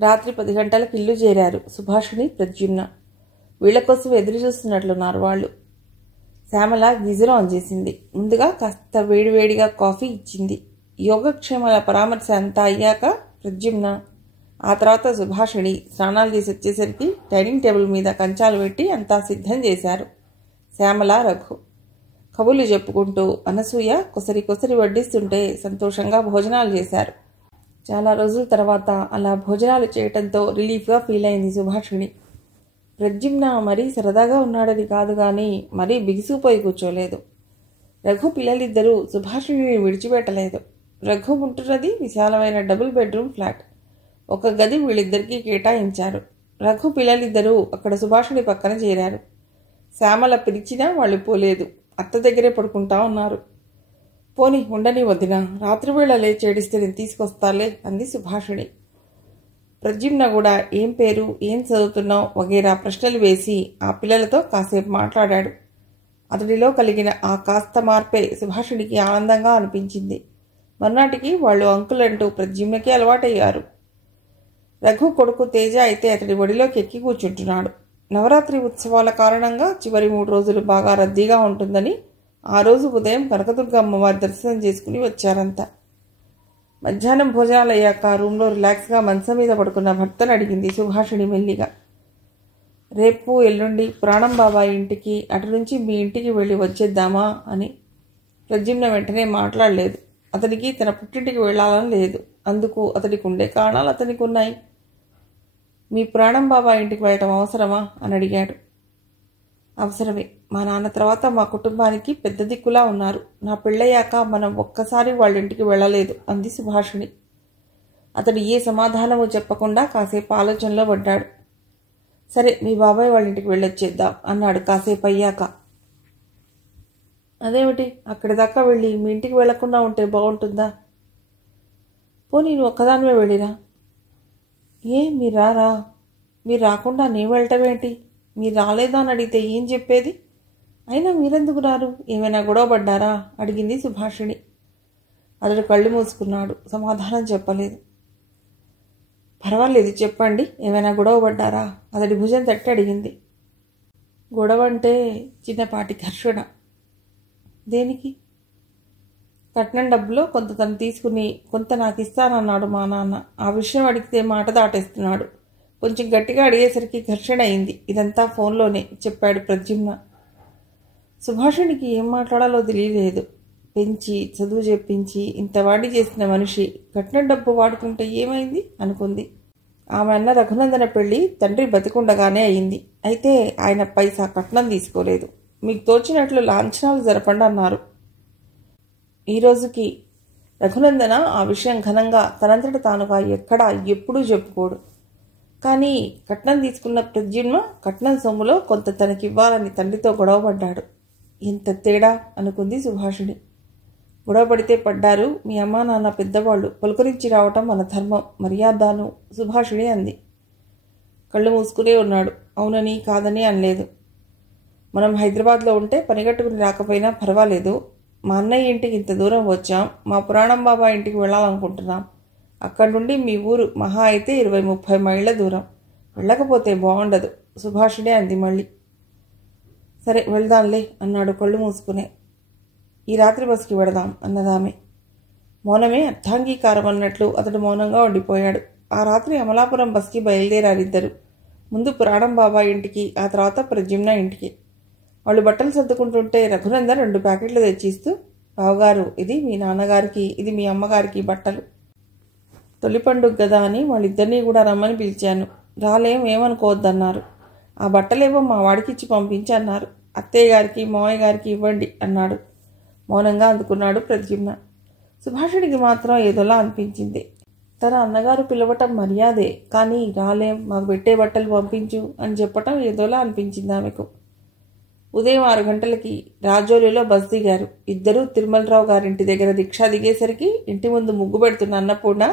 రాత్రి 10 గంటలకు ఇల్లు చేరారు సుభాషిణి, ప్రద్యుమ్న. వీళ్ల కోసం ఎదురు చూస్తున్నట్లున్నారు వాళ్ళు. శ్యామల గీజర్ ఆన్ చేసింది. ముందుగా కాస్త వేడివేడిగా కాఫీ ఇచ్చింది. యోగక్షేమాల పరామర్శ అంతా అయ్యాక ప్రద్యుమ్న, ఆ తర్వాత సుభాషిణి స్నానాలు చేసి వచ్చేసరికి డైనింగ్ టేబుల్ మీద కంచాలు పెట్టి అంతా సిద్ధం చేశారు. శ్యామల, రఘు కబుర్లు చెప్పుకుంటూ అనసూయ కొసరి కొసరి వడ్డిస్తుంటే సంతోషంగా భోజనాలు చేశారు. చాలా రోజుల తర్వాత అలా భోజనాలు చేయటంతో రిలీఫ్గా ఫీల్ అయింది సుభాషిణి. ప్రద్యుమ్న మరీ సరదాగా ఉన్నాడని కాదు కానీ మరీ బిగుసుకుపోయి కూర్చోలేదు. రఘు పిల్లలిద్దరూ సుభాషిణిని విడిచిపెట్టలేదు. రఘు ఉంటున్నది విశాలమైన డబుల్ బెడ్రూమ్ ఫ్లాట్. ఒక గది వీళ్ళిద్దరికీ కేటాయించారు. రఘు పిల్లలిద్దరూ అక్కడ సుభాషిణి పక్కన చేరారు. శ్యామల పిలిచినా వాళ్ళు పోలేదు. అత్త దగ్గరే పడుకుంటా ఉన్నారు. పోని ఉండని వదినా, రాత్రివేళ లేచేడిస్తే నేను తీసుకొస్తాలే అంది సుభాషిణి. ప్రద్యుమ్న కూడా ఏం పేరు, ఏం చదువుతున్నావు వగేరా ప్రశ్నలు వేసి ఆ పిల్లలతో కాసేపు మాట్లాడాడు. అతడిలో కలిగిన ఆ కాస్త మార్పే సుభాషిణికి ఆనందంగా అనిపించింది. మర్నాటికి వాళ్ళు అంకుల్ అంటూ ప్రద్యుమ్నకి అలవాటయ్యారు. రఘు కొడుకు తేజ అయితే అతడి ఒడిలోకి ఎక్కి కూర్చుంటున్నాడు. నవరాత్రి ఉత్సవాల కారణంగా చివరి 3 రోజులు బాగా రద్దీగా ఉంటుందని ఆ రోజు ఉదయం కనకదుర్గ అమ్మవారి దర్శనం చేసుకుని వచ్చారంతా. మధ్యాహ్నం భోజనాలు అయ్యాక రూమ్లో రిలాక్స్గా మంచం మీద పడుకున్న భర్తను అడిగింది సుభాషిణి మెల్లిగా. రేపు ఎల్లుండి ప్రాణం బాబాయ్ ఇంటికి, అటు నుంచి మీ ఇంటికి వెళ్ళి వచ్చేద్దామా అని. ప్రద్యుమ్న వెంటనే మాట్లాడలేదు. అతనికి తన పుట్టింటికి వెళ్ళాలని లేదు. అందుకు అతడికి ఉండే కారణాలు అతనికి ఉన్నాయి. మీ ప్రాణం బాబాయ్ ఇంటికి వెళ్ళటం అవసరమా అని అడిగాడు. అవసరమే. మా నాన్న తర్వాత మా కుటుంబానికి పెద్ద దిక్కులా ఉన్నారు. నా పెళ్ళయ్యాక మనం ఒక్కసారి వాళ్ళ ఇంటికి వెళ్ళలేదు అంది సుభాషిణి. అతడు ఏ సమాధానము చెప్పకుండా కాసేపు ఆలోచనలో పడ్డాడు. సరే, మీ బాబాయ్ వాళ్ళ ఇంటికి వెళ్ళొచ్చేద్దాం అన్నాడు కాసేపు అయ్యాక. అదేమిటి, అక్కడి దాకా వెళ్ళి మీ ఇంటికి వెళ్లకుండా ఉంటే బాగుంటుందా? పోనీ నువ్వు ఒక్కదానివే వెళ్ళిరా. మీరు రారా? మీరు రాకుండా నేను వెళ్ళటం ఏంటి? మీరు రాలేదా అని అడిగితే ఏం చెప్పేది? అయినా మీరెందుకు రారు? ఏమైనా గొడవ పడ్డారా అడిగింది సుభాషిణి. అతడు కళ్ళు మూసుకున్నాడు. సమాధానం చెప్పలేదు. పర్వాలేదు, చెప్పండి, ఏమైనా గొడవ పడ్డారా అతడి భుజం తట్టి అడిగింది. గొడవ అంటే చిన్నపాటి ఘర్షణ. దేనికి? కట్నం డబ్బులో కొంత తను తీసుకుని కొంత నాకు ఇస్తానన్నాడు మా నాన్న. ఆ విషయం అడిగితే మాట దాటేస్తున్నాడు. కొంచెం గట్టిగా అడిగేసరికి ఘర్షణ అయింది. ఇదంతా ఫోన్లోనే చెప్పాడు ప్రద్యుమ్న. సుభాషిణికి ఏం మాట్లాడాలో తెలియలేదు. పెంచి చదువు చెప్పించి ఇంత వాడి చేసిన మనిషి కట్నం డబ్బు వాడుకుంటే ఏమైంది అనుకుంది. ఆమె అన్న రఘునందన పెళ్లి తండ్రి బతికుండగానే అయింది. అయితే ఆయన పైసా కట్నం తీసుకోలేదు. మీకు తోచినట్లు లాంఛనాలు జరపండి అన్నారు. ఈ రోజుకి రఘునందన ఆ విషయం ఘనంగా తనంతట తానుగా ఎక్కడా ఎప్పుడూ చెప్పుకోడు. కానీ కట్నం తీసుకున్న ప్రద్యుమ్న కట్నం సొమ్ములో కొంత తనకివ్వాలని తండ్రితో గొడవపడ్డాడు. ఎంత తేడా అనుకుంది సుభాషిణి. గొడవపడితే పడ్డారు. మీ అమ్మా నాన్న పెద్దవాళ్ళు, పలుకరించి రావటం మన ధర్మం, మర్యాదను సుభాషిణి అంది. కళ్ళు మూసుకునే ఉన్నాడు. అవునని కాదని అనలేదు. మనం హైదరాబాద్లో ఉంటే పనిగట్టుకుని రాకపోయినా పర్వాలేదు. మా అన్నయ్య ఇంటికి ఇంత దూరం వచ్చాం. మా పురాణం బాబా ఇంటికి వెళ్ళాలనుకుంటున్నాం. అక్కడి నుండి మీ ఊరు మహా అయితే 20-30 మైళ్ళ దూరం. వెళ్ళకపోతే బాగుండదు సుభాషిణి అంది మళ్ళీ. సరే వెళ్దాంలే అన్నాడు కళ్ళు మూసుకునే. ఈ రాత్రి బస్కి వెడదాం అన్నదామె. మౌనమే అర్థాంగీకారం అన్నట్లు అతడు మౌనంగా ఉండిపోయాడు. ఆ రాత్రి అమలాపురం బస్కి బయలుదేరారిద్దరు. ముందు పురాణం బాబా ఇంటికి, ఆ తర్వాత ప్రద్యుమ్న ఇంటికి. వాళ్ళు బట్టలు సర్దుకుంటుంటే రఘునందన్ 2 ప్యాకెట్లు తెచ్చిస్తూ, బావగారు, ఇది మీ నాన్నగారికి, ఇది మీ అమ్మగారికి బట్టలు. తొలి పండుగ కదా అని వాళ్ళిద్దరినీ కూడా రమ్మని పిలిచాను. రాలేం, ఏమనుకోవద్దన్నారు. ఆ బట్టలేవో మా వాడికిచ్చి పంపించన్నారు. అత్తయ్య గారికి మావయ్య గారికి ఇవ్వండి అన్నాడు. మౌనంగా అందుకున్నాడు ప్రద్యుమ్న. సుభాషిణికి మాత్రం ఏదోలా అనిపించింది. తన అన్నగారు పిలవటం మర్యాదే, కానీ రాలేం, మాకు పెట్టే బట్టలు పంపించు అని చెప్పటం ఏదోలా అనిపించింది ఆమెకు. ఉదయం 6 గంటలకి రాజోలిలో బస్ దిగారు. ఇద్దరూ తిరుమలరావు గారింటి దగ్గర రిక్షా దిగేసరికి ఇంటి ముందు ముగ్గు పెడుతున్న అన్నపూర్ణ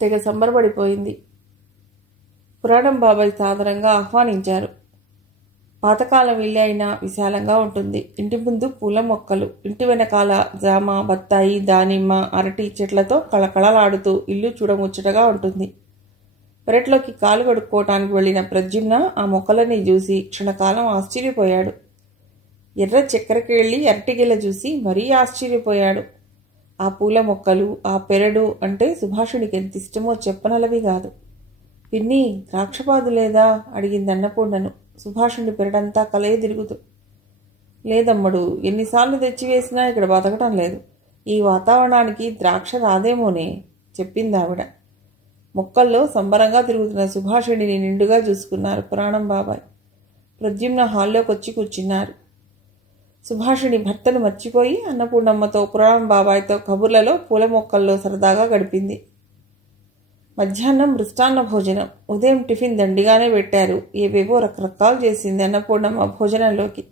తెగ సంబరపడిపోయింది. పురాణం బాబాయ్ సాదరంగా ఆహ్వానించారు. పాతకాలం ఇల్లు అయినా విశాలంగా ఉంటుంది. ఇంటి ముందు పూల మొక్కలు, ఇంటి వెనకాల జామ, బత్తాయి, దానిమ్మ, అరటి చెట్లతో కళకళలాడుతూ ఇల్లు చూడముచ్చటగా ఉంటుంది. పెరట్లోకి కాలు కడుక్కోవటానికి వెళ్లిన ప్రద్యుమ్న ఆ మొక్కలన్నీ చూసి క్షణకాలం ఆశ్చర్యపోయాడు. ఎర్ర చక్కెరకేళి అరటిగెల చూసి మరీ ఆశ్చర్యపోయాడు. ఆ పూల మొక్కలు, ఆ పెరడు అంటే సుభాషుడికి ఎంత ఇష్టమో చెప్పనలవి కాదు. పిన్ని, ద్రాక్షపాదు లేదా అడిగింది అన్నపూర్ణను సుభాషుడి పెరడంతా కలయ తిరుగుతూ. లేదమ్మడు, ఎన్నిసార్లు తెచ్చివేసినా ఇక్కడ బతకటం లేదు. ఈ వాతావరణానికి ద్రాక్ష రాదేమోనే చెప్పింది ఆవిడ. మొక్కల్లో సంబరంగా తిరుగుతున్న సుభాషుడిని నిండుగా చూసుకున్నారు పురాణం బాబాయ్. ప్రద్యుమ్న హాల్లోకి వచ్చి కూర్చున్నారు. సుభాషిణి భర్తను మర్చిపోయి అన్నపూర్ణమ్మతో పురాణం బాబాయ్తో కబుర్లలో పూల మొక్కల్లో సరదాగా గడిపింది. మధ్యాహ్నం మృష్టాన్న భోజనం. ఉదయం టిఫిన్ దండిగానే పెట్టారు. ఏవేవో రకరకాలు చేసింది అన్నపూర్ణమ్మ భోజనంలోకి.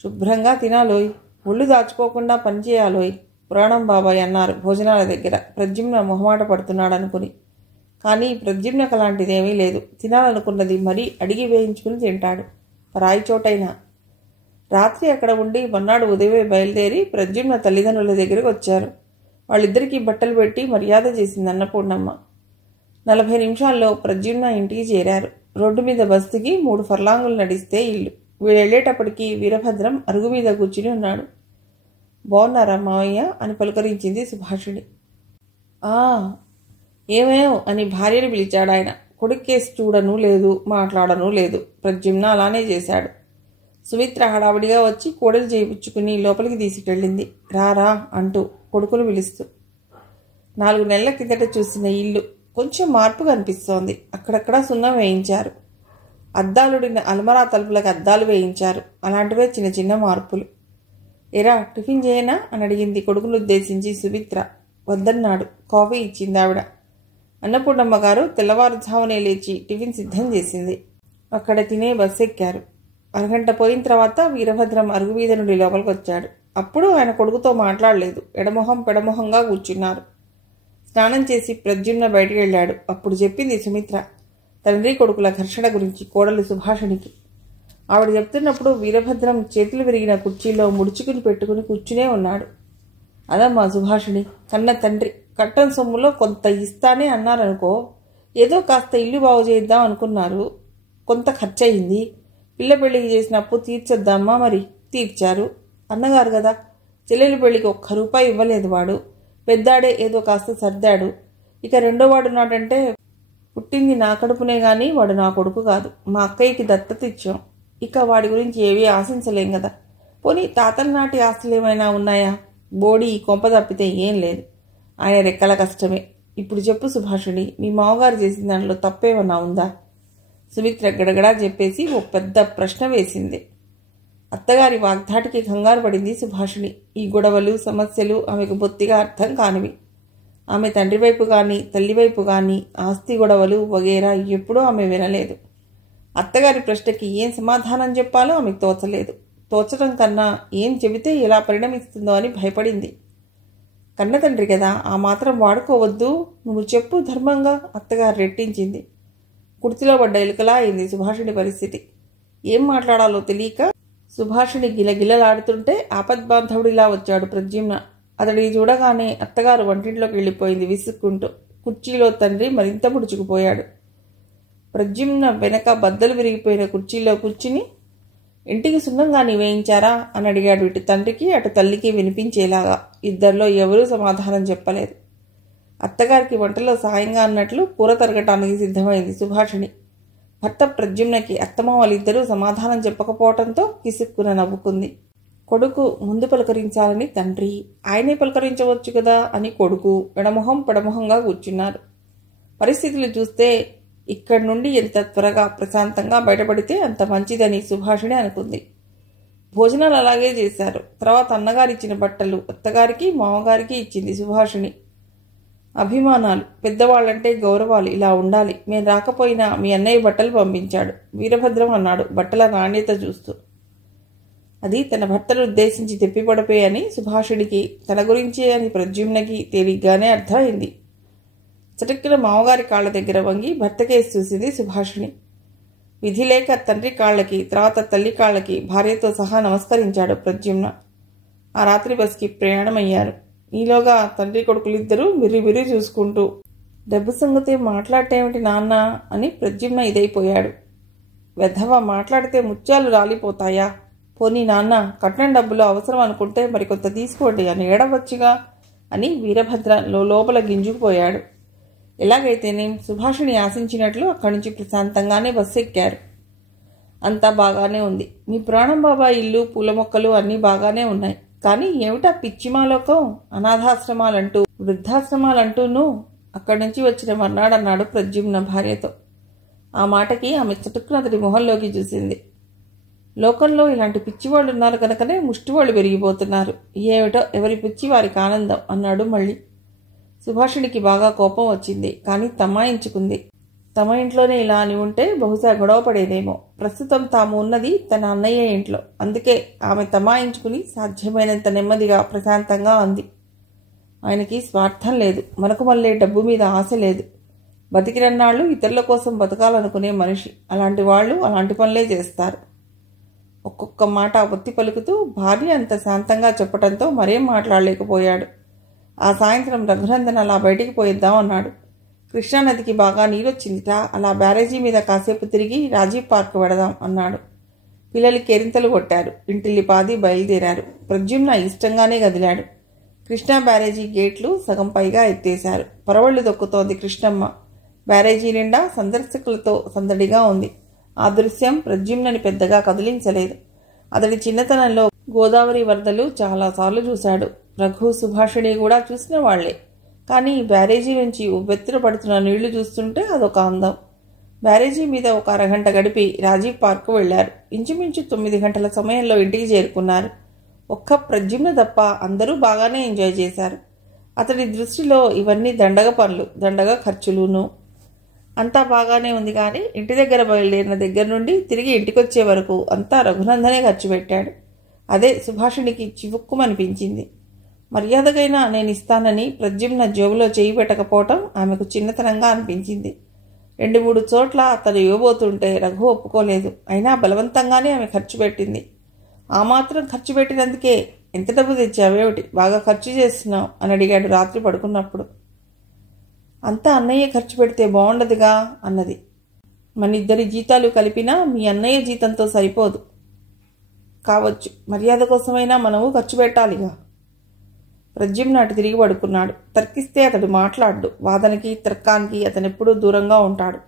శుభ్రంగా తినాలోయ్, ఒళ్ళు దాచుకోకుండా పనిచేయాలోయ్ పురాణం బాబాయ్ అన్నారు భోజనాల దగ్గర. ప్రద్యుమ్న మొహమాట పడుతున్నాడనుకుని. కానీ ప్రద్యుమ్నకు అలాంటిదేమీ లేదు. తినాలనుకున్నది మరీ అడిగి వేయించుకుని తింటాడు, పరాయి చోటైనా. రాత్రి అక్కడ ఉండి మొన్నాడు ఉదయమే బయలుదేరి ప్రద్యుమ్న తల్లిదండ్రుల దగ్గరకు వచ్చారు. వాళ్ళిద్దరికీ బట్టలు పెట్టి మర్యాద చేసింది అన్నపూర్ణమ్మ. 40 నిమిషాల్లో ప్రద్యుమ్న ఇంటికి చేరారు. రోడ్డు మీద బస్తికి 3 ఫర్లాంగులు నడిస్తే ఇల్లు. వీళ్ళెళ్ళేటప్పటికీ వీరభద్రం అరుగు మీద కూర్చుని ఉన్నాడు. బాగున్నారా మావయ్య అని పలుకరించింది సుభాషుడి. ఏమేవ్ అని భార్యను పిలిచాడు ఆయన. కొడుక్కేసి చూడను లేదు, మాట్లాడను లేదు. ప్రద్యుమ్న అలానే చేశాడు. సుమిత్ర హడావిడిగా వచ్చి కోడలు చేయించుకుని లోపలికి తీసుకెళ్ళింది. రారా అంటూ కొడుకును పిలుస్తూ. 4 నెలల కిందట చూసిన ఇల్లు కొంచెం మార్పు కనిపిస్తోంది. అక్కడక్కడా సున్నం వేయించారు. అద్దాలుడిన అల్మరా తలుపులకు అద్దాలు వేయించారు. అలాంటివే చిన్న చిన్న మార్పులు. ఎరా టిఫిన్ చేయనా అని అడిగింది కొడుకును ఉద్దేశించి సుమిత్ర. వద్దన్నాడు. కాఫీ ఇచ్చింది ఆవిడ. అన్నపూర్ణమ్మ గారు తెల్లవారుజామునే లేచి టిఫిన్ సిద్ధం చేసింది. అక్కడ తినే బస్సు ఎక్కారు. అరగంట పోయిన తర్వాత వీరభద్రం అరుగు మీద నుండి లోపలికి వచ్చాడు. అప్పుడు ఆయన కొడుకుతో మాట్లాడలేదు. ఎడమొహం పెడమొహంగా కూర్చున్నారు. స్నానం చేసి ప్రద్యుమ్న బయటికి వెళ్ళాడు. అప్పుడు చెప్పింది సుమిత్ర తండ్రి కొడుకుల ఘర్షణ గురించి కోడలు సుభాషిణికి. ఆవిడ చెప్తున్నప్పుడు వీరభద్రం చేతులు విరిగిన కుర్చీలో ముడుచుకుని పెట్టుకుని కూర్చునే ఉన్నాడు. అదమ్మా సుభాషిణి, కన్న తండ్రి. కట్టం సొమ్ములో కొంత ఇస్తానే అన్నారనుకో. ఏదో కాస్త ఇల్లు బాగు చేద్దాం అనుకున్నారు. కొంత ఖర్చయింది. పిల్ల పెళ్లికి చేసిన అప్పు తీర్చొద్దామా? మరి తీర్చారు. అన్నగారు కదా, చెల్లెలి పెళ్లికి 1 రూపాయి ఇవ్వలేదు వాడు. పెద్దాడే ఏదో కాస్త సర్దాడు. ఇక రెండో వాడున్నాడంటే పుట్టింది నా కడుపునే గాని వాడు నా కొడుకు కాదు. మా అక్కయ్యకి దత్తత ఇచ్చాం. ఇక వాడి గురించి ఏవీ ఆశించలేం కదా. పోనీ తాతల నాటి ఆస్తులు ఏమైనా ఉన్నాయా? బోడి కొంప తప్పితే ఏం లేదు. ఆయన రెక్కల కష్టమే. ఇప్పుడు చెప్పు సుభాషిణి, మీ మామగారు చేసిన దాంట్లో తప్పేమన్నా ఉందా? సుమిత్ర గడగడా చెప్పేసి ఓ పెద్ద ప్రశ్న వేసింది. అత్తగారి వాగ్దాటికి కంగారు పడింది సుభాషిణి. ఈ గొడవలు సమస్యలు ఆమెకు బొత్తిగా అర్థం కానివి. ఆమె తండ్రి వైపు కానీ తల్లి వైపు కానీ ఆస్తి గొడవలు వగేరా ఎప్పుడూ ఆమె వినలేదు. అత్తగారి ప్రశ్నకి ఏం సమాధానం చెప్పాలో ఆమెకు తోచలేదు. తోచడం కన్నా ఏం చెబితే ఎలా పరిణమిస్తుందో అని భయపడింది. కన్న తండ్రి కదా, ఆ మాత్రం వాడుకోవద్దు. నువ్వు చెప్పు ధర్మంగా, అత్తగారు రెట్టించింది. కుర్తిలో పడ్డ ఎలుకలా అయింది సుభాషిణి పరిస్థితి. ఏం మాట్లాడాలో తెలియక సుభాషిణి గిలగిలలాడుతుంటే ఆపద్బాంధవుడిలా వచ్చాడు ప్రద్యుమ్న. అతడిని చూడగానే అత్తగారు వంటింట్లోకి వెళ్ళిపోయింది విసుక్కుంటూ. కుర్చీలో తండ్రి మరింత ముడుచుకుపోయాడు. ప్రద్యుమ్న వెనక బద్దలు విరిగిపోయిన కుర్చీలో కూర్చుని ఇంటికి సున్నంగాని వేయించారా అని అడిగాడు. ఇటు తండ్రికి అటు తల్లికి వినిపించేలాగా. ఇద్దరిలో ఎవరూ సమాధానం చెప్పలేదు. అత్తగారికి వంటలో సాయంగా అన్నట్లు కూర తరగటానికి సిద్ధమైంది సుభాషిణి. భర్త ప్రద్యుమ్నకి అత్తమామలిద్దరూ సమాధానం చెప్పకపోవటంతో కిసుక్కున నవ్వుకుంది. కొడుకు ముందు పలకరించాలని తండ్రి, ఆయనే పలకరించవచ్చు కదా అని కొడుకు ఎడమొహం పెడమొహంగా కూర్చున్నారు. పరిస్థితులు చూస్తే ఇక్కడి నుండి ఎంత త్వరగా ప్రశాంతంగా బయటపడితే అంత మంచిదని సుభాషిణి అనుకుంది. భోజనాలు అలాగే చేశారు. తర్వాత అన్నగారిచ్చిన బట్టలు అత్తగారికి మామగారికి ఇచ్చింది సుభాషిణి. అభిమానాలు, పెద్దవాళ్ళంటే గౌరవాలు ఇలా ఉండాలి. మేం రాకపోయినా మీ అన్నయ్య బట్టలు పంపించాడు వీరభద్రం అన్నాడు బట్టల నాణ్యత చూస్తూ. అది తన భర్తను ఉద్దేశించి తెప్పిపడిపోయని సుభాషుడికి, తన గురించే అని ప్రద్యుమ్నకి తేలిగ్గానే అర్థమైంది. చటుక్కున మామగారి కాళ్ల దగ్గర వంగి భర్తకేసి చూసింది సుభాషిణి. విధి లేక తండ్రి కాళ్లకి, తర్వాత తల్లి కాళ్లకి భార్యతో సహా నమస్కరించాడు ప్రద్యుమ్న. ఆ రాత్రి బస్కి ప్రయాణమయ్యారు. ఈలోగా తండ్రి కొడుకులిద్దరూ మిర్రి చూసుకుంటూ డబ్బు సంగతి మాట్లాడటేమిటి నాన్న అని ప్రద్యుమ్న ఇదైపోయాడు. వెధవ, మాట్లాడితే ముత్యాలు రాలిపోతాయా? పోనీ నాన్న, కట్నం డబ్బులు అవసరం అనుకుంటే మరికొంత తీసుకోండి అని ఏడవచ్చుగా అని వీరభద్ర లోపల గింజుకుపోయాడు. ఎలాగైతేనేం సుభాషిణి ఆశించినట్లు అక్కడి నుంచి ప్రశాంతంగానే బస్సు ఎక్కారు. అంతా బాగానే ఉంది. మీ ప్రాణం బాబా ఇల్లు, పూల మొక్కలు అన్నీ బాగానే ఉన్నాయి. కానీ ఏమిటా పిచ్చిమాలోకం? అనాథాశ్రమాలంటూ, వృద్ధాశ్రమాలంటూనూ అక్కడి నుంచి వచ్చిన మర్నాడు అన్నాడు ప్రద్యుమ్న భార్యతో. ఆ మాటకి ఆమె చటుక్కున అతడి మొహంలోకి చూసింది. లోకంలో ఇలాంటి పిచ్చివాళ్ళు ఉన్నారు కనుకనే ముష్టివాళ్ళు పెరిగిపోతున్నారు. ఏమిటో, ఎవరి పిచ్చి వారికి ఆనందం అన్నాడు మళ్ళీ. సుభాషిణికి బాగా కోపం వచ్చింది. కానీ తమాయించుకుంది. తమ ఇంట్లోనే ఇలా అని ఉంటే బహుశా గొడవ పడేదేమో. ప్రస్తుతం తాము ఉన్నది తన అన్నయ్య ఇంట్లో. అందుకే ఆమె తమాయించుకుని సాధ్యమైనంత నెమ్మదిగా ప్రశాంతంగా అంది. ఆయనకి స్వార్థం లేదు, మనకు మళ్ళీ డబ్బు మీద ఆశ లేదు. బతికినన్నాళ్ళు ఇతరుల కోసం బతకాలనుకునే మనిషి. అలాంటి వాళ్ళు అలాంటి పనులే చేస్తారు. ఒక్కొక్క మాట ఒత్తి పలుకుతూ భార్య అంత శాంతంగా చెప్పడంతో మరేం మాట్లాడలేకపోయాడు. ఆ సాయంత్రం రఘునందన్ అలా బయటికి పోయిద్దాం అన్నాడు. కృష్ణానదికి బాగా నీరొచ్చిందిట, అలా బ్యారేజీ మీద కాసేపు తిరిగి రాజీవ్ పార్క్ వెడదాం అన్నాడు. పిల్లలు కేరింతలు కొట్టారు. ఇంటిల్లిపాది బయలుదేరారు. ప్రద్యుమ్న ఇష్టంగానే కదిలాడు. కృష్ణా బ్యారేజీ గేట్లు సగం పైగా ఎత్తేశారు. పరవళ్లు దొక్కుతోంది కృష్ణమ్మ. బ్యారేజీ నిండా సందర్శకులతో సందడిగా ఉంది. ఆ దృశ్యం ప్రద్యుమ్నని పెద్దగా కదిలించలేదు. అతడి చిన్నతనంలో గోదావరి వరదలు చాలాసార్లు చూశాడు. రఘు, సుభాషిణి కూడా చూసిన వాళ్లే. కానీ బ్యారేజీ నుంచి ఉవ్వెత్తున పడుతున్న నీళ్లు చూస్తుంటే అదొక అందం. బ్యారేజీ మీద ఒక అరగంట గడిపి రాజీవ్ పార్క్ వెళ్లారు. ఇంచుమించు 9 గంటల సమయంలో ఇంటికి చేరుకున్నారు. ఒక్క ప్రద్యుమ్న తప్ప అందరూ బాగానే ఎంజాయ్ చేశారు. అతడి దృష్టిలో ఇవన్నీ దండగ పనులు, దండగ ఖర్చులును. అంతా బాగానే ఉంది. కానీ ఇంటి దగ్గర బయలుదేరిన దగ్గర నుండి తిరిగి ఇంటికొచ్చే వరకు అంతా రఘునందనే ఖర్చు పెట్టాడు. అదే సుభాషిణికి చివుక్కుమనిపించింది. మర్యాదగైనా నేను ఇస్తానని ప్రద్యుమ్న జేబులో చేయి పెట్టకపోవటం ఆమెకు చిన్నతనంగా అనిపించింది. 2-3 చోట్ల అతను ఇవ్వబోతుంటే రఘు ఒప్పుకోలేదు. అయినా బలవంతంగానే ఆమె ఖర్చు పెట్టింది. ఆ మాత్రం ఖర్చు పెట్టినందుకే ఎంత డబ్బు తెచ్చావేమిటి, బాగా ఖర్చు చేస్తున్నావు అని అడిగాడు రాత్రి పడుకున్నప్పుడు. అంతా అన్నయ్య ఖర్చు పెడితే బాగుండదుగా అన్నది. మన ఇద్దరి జీతాలు కలిపినా మీ అన్నయ్య జీతంతో సరిపోదు. కావచ్చు, మర్యాద కోసమైనా మనము ఖర్చు పెట్టాలిగా. ప్రద్యుమ్న అటు తిరిగి పడుకున్నాడు. తర్కిస్తే అతడు మాట్లాడు. వాదనకి తర్కానికి అతనెప్పుడూ దూరంగా ఉంటాడు.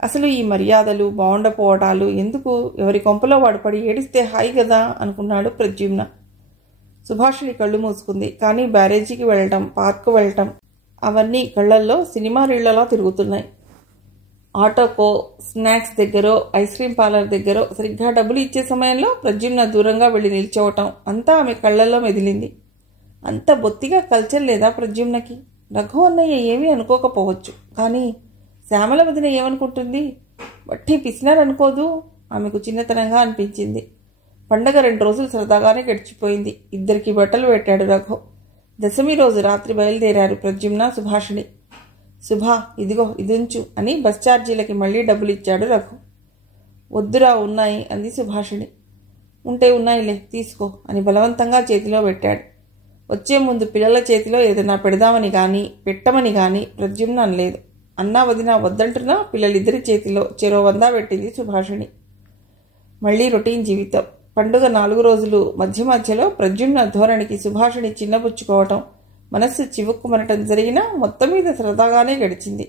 అసలు ఈ మర్యాదలు, బాగుండపోవటాలు ఎందుకు? ఎవరి కొంపలో వాడు పడి ఏడిస్తే హాయి కదా అనుకున్నాడు ప్రద్యుమ్న. సుభాషిణి కళ్ళు మూసుకుంది. కానీ బ్యారేజీకి వెళ్ళటం, పార్కు వెళ్ళటం అవన్నీ కళ్లల్లో సినిమా రీళ్లలో తిరుగుతున్నాయి. ఆటోకో, స్నాక్స్ దగ్గరో, ఐస్ క్రీం పార్లర్ దగ్గరో సరిగ్గా డబ్బులు ఇచ్చే సమయంలో ప్రద్యుమ్న దూరంగా వెళ్ళి నిల్చోవటం అంతా ఆమె కళ్లల్లో మెదిలింది. అంత బొత్తిగా కల్చర్ లేదా ప్రద్యుమ్నకి? రఘు అన్నయ్య ఏమీ అనుకోకపోవచ్చు. కానీ శ్యామల వదిన ఏమనుకుంటుంది? వట్టి పిసినారనుకోదు. ఆమెకు చిన్నతనంగా అనిపించింది. పండగ 2 రోజులు సరదాగానే గడిచిపోయింది. 2 బట్టలు పెట్టాడు రఘు. దశమి రోజు రాత్రి బయలుదేరారు ప్రద్యుమ్న, సుభాషిణి. శుభా, ఇదిగో ఇదుంచు అని బస్ ఛార్జీలకి మళ్లీ డబ్బులు ఇచ్చాడు రఘు. వద్దురా, ఉన్నాయి అంది సుభాషిణి. ఉంటే ఉన్నాయిలే, తీసుకో అని బలవంతంగా చేతిలో పెట్టాడు. వచ్చే ముందు పిల్లల చేతిలో ఏదైనా పెడదామని గాని పెట్టమని గాని ప్రద్యుమ్న అనలేదు. అన్నా వదినా వద్దంటున్నా పిల్లలిద్దరి చేతిలో చెరో 100 పెట్టింది సుభాషిణి. మళ్లీ రొటీన్ జీవితం. పండుగ 4 రోజులు మధ్య మధ్యలో ప్రద్యుమ్న ధోరణికి సుభాషిణి చిన్నపుచ్చుకోవటం, మనస్సు చివుక్కుమనటం జరిగినా మొత్తం మీద సరదాగానే గడిచింది.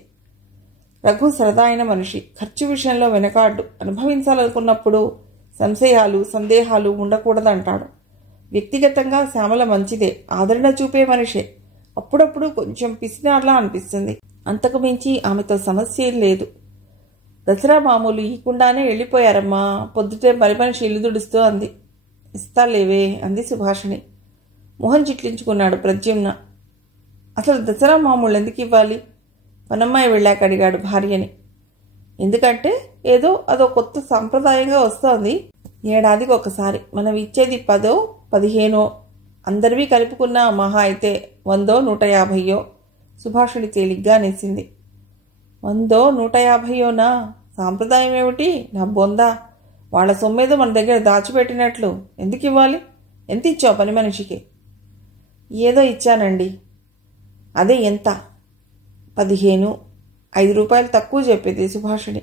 రఘు సరదా అయిన మనిషి. ఖర్చు విషయంలో వెనకాడ్డు. అనుభవించాలనుకున్నప్పుడు సంశయాలు, సందేహాలు ఉండకూడదంటాడు. వ్యక్తిగతంగా శ్యామల మంచిదే, ఆదరణ చూపే మనిషే. అప్పుడప్పుడు కొంచెం పిసినార్లా అనిపిస్తుంది. అంతకు మించి ఆమెతో సమస్య ఏం లేదు. దసరా మామూలు ఇయ్యకుండానే వెళ్ళిపోయారమ్మా. పొద్దుటే మరి మనిషి ఇల్లు దుడుస్తూ అంది. ఇస్తాలేవే అంది సుభాషిణి. మొహం చిట్లించుకున్నాడు ప్రద్యుమ్న. అసలు దసరా మామూలు ఎందుకు ఇవ్వాలి? పనమ్మాయి వెళ్ళాక అడిగాడు భార్యని. ఎందుకంటే ఏదో అదో కొత్త సాంప్రదాయంగా వస్తోంది. ఏడాదికి ఒకసారి. మనం ఇచ్చేది 10, 15 అందరివి కలుపుకున్న మహా అయితే 100, 150. సుభాషిణి తేలిగ్గా అనేసింది. 100, 150నా? సాంప్రదాయం ఏమిటి? నా బొందా. వాళ్ల సొమ్మేదో మన దగ్గర దాచిపెట్టినట్లు. ఎందుకు ఇవ్వాలి? ఎంత ఇచ్చావు పని మనిషికి? ఏదో ఇచ్చానండి. అదే ఎంత? 15, 5 రూపాయలు తక్కువ చెప్పేది సుభాషిణి.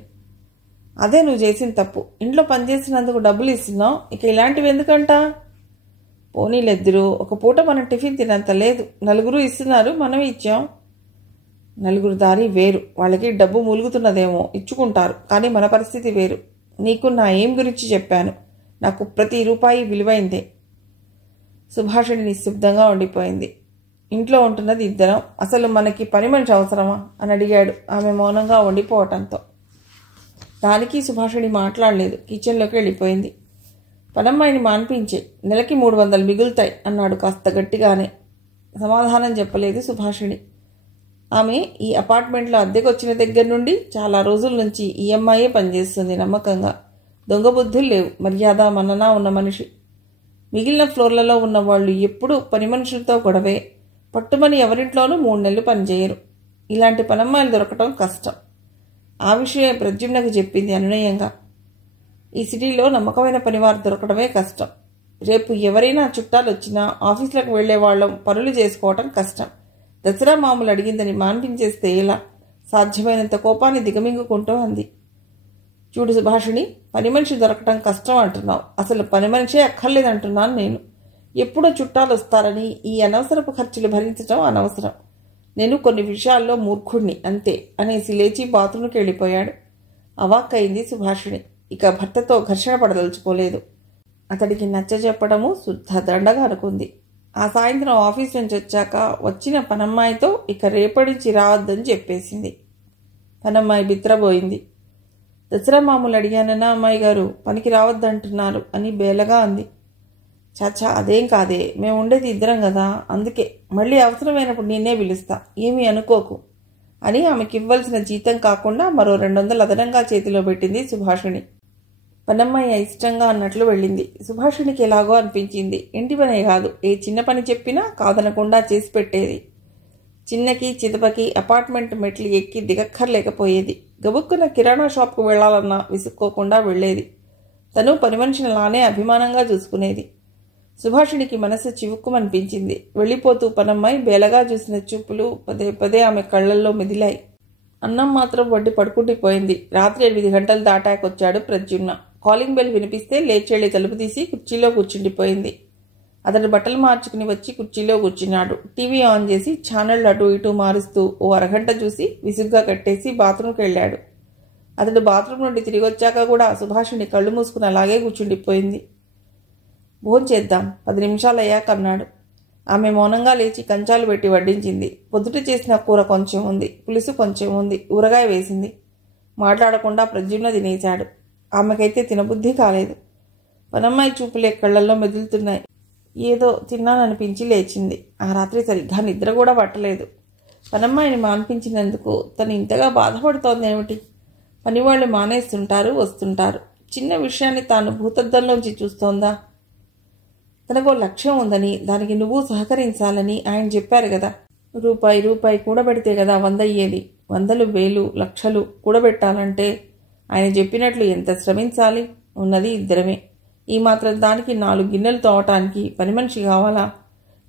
అదే నువ్వు చేసిన తప్పు. ఇంట్లో పనిచేసినందుకు డబ్బులు ఇస్తున్నావు, ఇక ఇలాంటివి ఎందుకంట? పోనీలెద్దురు, ఒక పూట మనం టిఫిన్ తినంత లేదు. నలుగురు ఇస్తున్నారు, మనం ఇచ్చాం. నలుగురు దారి వేరు. వాళ్ళకి డబ్బు మూలుగుతున్నదేమో, ఇచ్చుకుంటారు. కానీ మన పరిస్థితి వేరు. నీకు నా ఏం గురించి చెప్పాను? నాకు ప్రతి రూపాయి విలువైందే. సుభాషిణి నిశ్శబ్దంగా ఉండిపోయింది. ఇంట్లో ఉంటున్నది ఇద్దరం, అసలు మనకి పని మనిషి అవసరమా అని అడిగాడు ఆమె మౌనంగా ఉండిపోవటంతో. దానికి సుభాషిణి మాట్లాడలేదు. కిచెన్లోకి వెళ్ళిపోయింది. పనమ్మాయిని మాన్పించే, నెలకి 300 మిగులుతాయి అన్నాడు కాస్త గట్టిగానే. సమాధానం చెప్పలేదు సుభాషిణి. ఆమె ఈ అపార్ట్మెంట్లో అద్దెకొచ్చిన దగ్గర నుండి చాలా రోజుల నుంచి ఈ అమ్మాయే పనిచేస్తుంది నమ్మకంగా. దొంగ బుద్ధులు లేవు, మర్యాద మన్నన ఉన్న మనిషి. మిగిలిన ఫ్లోర్లలో ఉన్న వాళ్ళు ఎప్పుడూ పని మనుషులతో గొడవే. పట్టుమని ఎవరింట్లోనూ 3 నెలలు పనిచేయరు. ఇలాంటి పనమ్మాయిలు దొరకటం కష్టం. ఆ విషయమే ప్రద్యుమ్నకు చెప్పింది అనునయంగా. ఈ సిటీలో నమ్మకమైన పనివారు దొరకడమే కష్టం. రేపు ఎవరైనా చుట్టాలు వచ్చినా ఆఫీసులకు వెళ్లే వాళ్ళం పనులు చేసుకోవటం కష్టం. దసరా మామూలు అడిగిందని మాన్పించేస్తే ఎలా? సాధ్యమైనంత కోపాన్ని దిగమింగుకుంటూ అంది. చూడు సుభాషిణి, పని మనిషి దొరకటం కష్టం అంటున్నావు. అసలు పని మనిషే అక్కర్లేదంటున్నాను నేను. ఎప్పుడో చుట్టాలు వస్తారని ఈ అనవసరపు ఖర్చులు భరించడం అనవసరం. నేను కొన్ని విషయాల్లో మూర్ఖుణ్ణి అంతే అనేసి లేచి బాత్రూంకి వెళ్ళిపోయాడు. అవాక్కయింది సుభాషిణి. ఇక భర్తతో ఘర్షణ పడదలుచుకోలేదు. అతడికి నచ్చజెప్పడము శుద్ధ దండగా అనుకుంది. ఆ సాయంత్రం ఆఫీస్ నుంచి వచ్చాక వచ్చిన పనమ్మాయితో ఇక రేపటి నుంచి రావద్దని చెప్పేసింది. పనమ్మాయి బిత్రబోయింది. దసరా మామూలు అడిగానన్నా అమ్మాయి గారు, పనికి రావద్దంటున్నారు అని బేలగా అంది. చాచా అదేం కాదే, మేము ఉండేది ఇద్దరం కదా, అందుకే. మళ్ళీ అవసరమైనప్పుడు నేనే పిలుస్తా, ఏమీ అనుకోకు అని ఆమెకి ఇవ్వాల్సిన జీతం కాకుండా మరో 200 అదనంగా చేతిలో పెట్టింది సుభాషిణి. పనమ్మాయి ఇష్టంగా అన్నట్లు వెళ్ళింది. సుభాషిణికి ఎలాగో అనిపించింది. ఇంటి పనే కాదు, ఏ చిన్న పని చెప్పినా కాదనకుండా చేసి పెట్టేది. చిన్నకి చితపకి అపార్ట్మెంట్ మెట్లు ఎక్కి దిగక్కర్లేకపోయేది. గబుక్కున కిరాణా షాప్కు వెళ్లాలన్నా విసుక్కోకుండా వెళ్లేది. తను పని మనిషినిలానే అభిమానంగా చూసుకునేది. సుభాషిణికి మనసు చివుక్కుమనిపించింది. వెళ్ళిపోతూ పనమ్మాయి బేలగా చూసిన చూపులు పదే పదే ఆమె కళ్లల్లో మెదిలాయి. అన్నం మాత్రం వడ్డి పడుకుండిపోయింది. రాత్రి 8 గంటలు దాటాకొచ్చాడు ప్రద్యుమ్న. కాలింగ్ బెల్ వినిపిస్తే లేచెళ్లి తలుపు తీసి కుర్చీలో కూర్చుండిపోయింది. అతడు బట్టలు మార్చుకుని వచ్చి కుర్చీలో కూర్చున్నాడు. టీవీ ఆన్ చేసి ఛానళ్లు అటు ఇటు మారుస్తూ ఓ అరగంట చూసి విసుగ్గా కట్టేసి బాత్రూంకి వెళ్ళాడు. అతడు బాత్రూం నుండి తిరిగి వచ్చాక కూడా సుభాషిణి కళ్ళు మూసుకుని అలాగే కూర్చుండిపోయింది. భోంచేద్దాం, 10 నిమిషాలు అయ్యాక అన్నాడు. ఆమె మౌనంగా లేచి కంచాలు పెట్టి వడ్డించింది. పొద్దుట చేసిన కూర కొంచెం ఉంది, పులుసు కొంచెం ఉంది, ఊరగాయ వేసింది. మాట్లాడకుండా ప్రద్యుమ్న తినేశాడు. ఆమెకైతే తినబుద్ధి కాలేదు. పనమ్మాయి చూపులే కళ్లల్లో మెదులుతున్నాయి. ఏదో తిన్నాననిపించి లేచింది. ఆ రాత్రి సరిగ్గా నిద్ర కూడా పట్టలేదు. పనమ్మాయిని మాన్పించినందుకు తను ఇంతగా బాధపడుతోందేమిటి? పనివాళ్లు మానేస్తుంటారు, వస్తుంటారు. చిన్న విషయాన్ని తాను భూతద్దంలోంచి చూస్తోందా? తనకో లక్ష్యం ఉందని, దానికి నువ్వు సహకరించాలని ఆయన చెప్పారు కదా. రూపాయి కూడబెడితే కదా 100 అయ్యేది. 100లు, 1000, లక్షలు కూడబెట్టాలంటే ఆయన చెప్పినట్లు ఎంత శ్రమించాలి? ఉన్నది ఇద్దరమే. ఈ మాత్రం దానికి 4 గిన్నెలు తోవటానికి పని మనిషి కావాలా?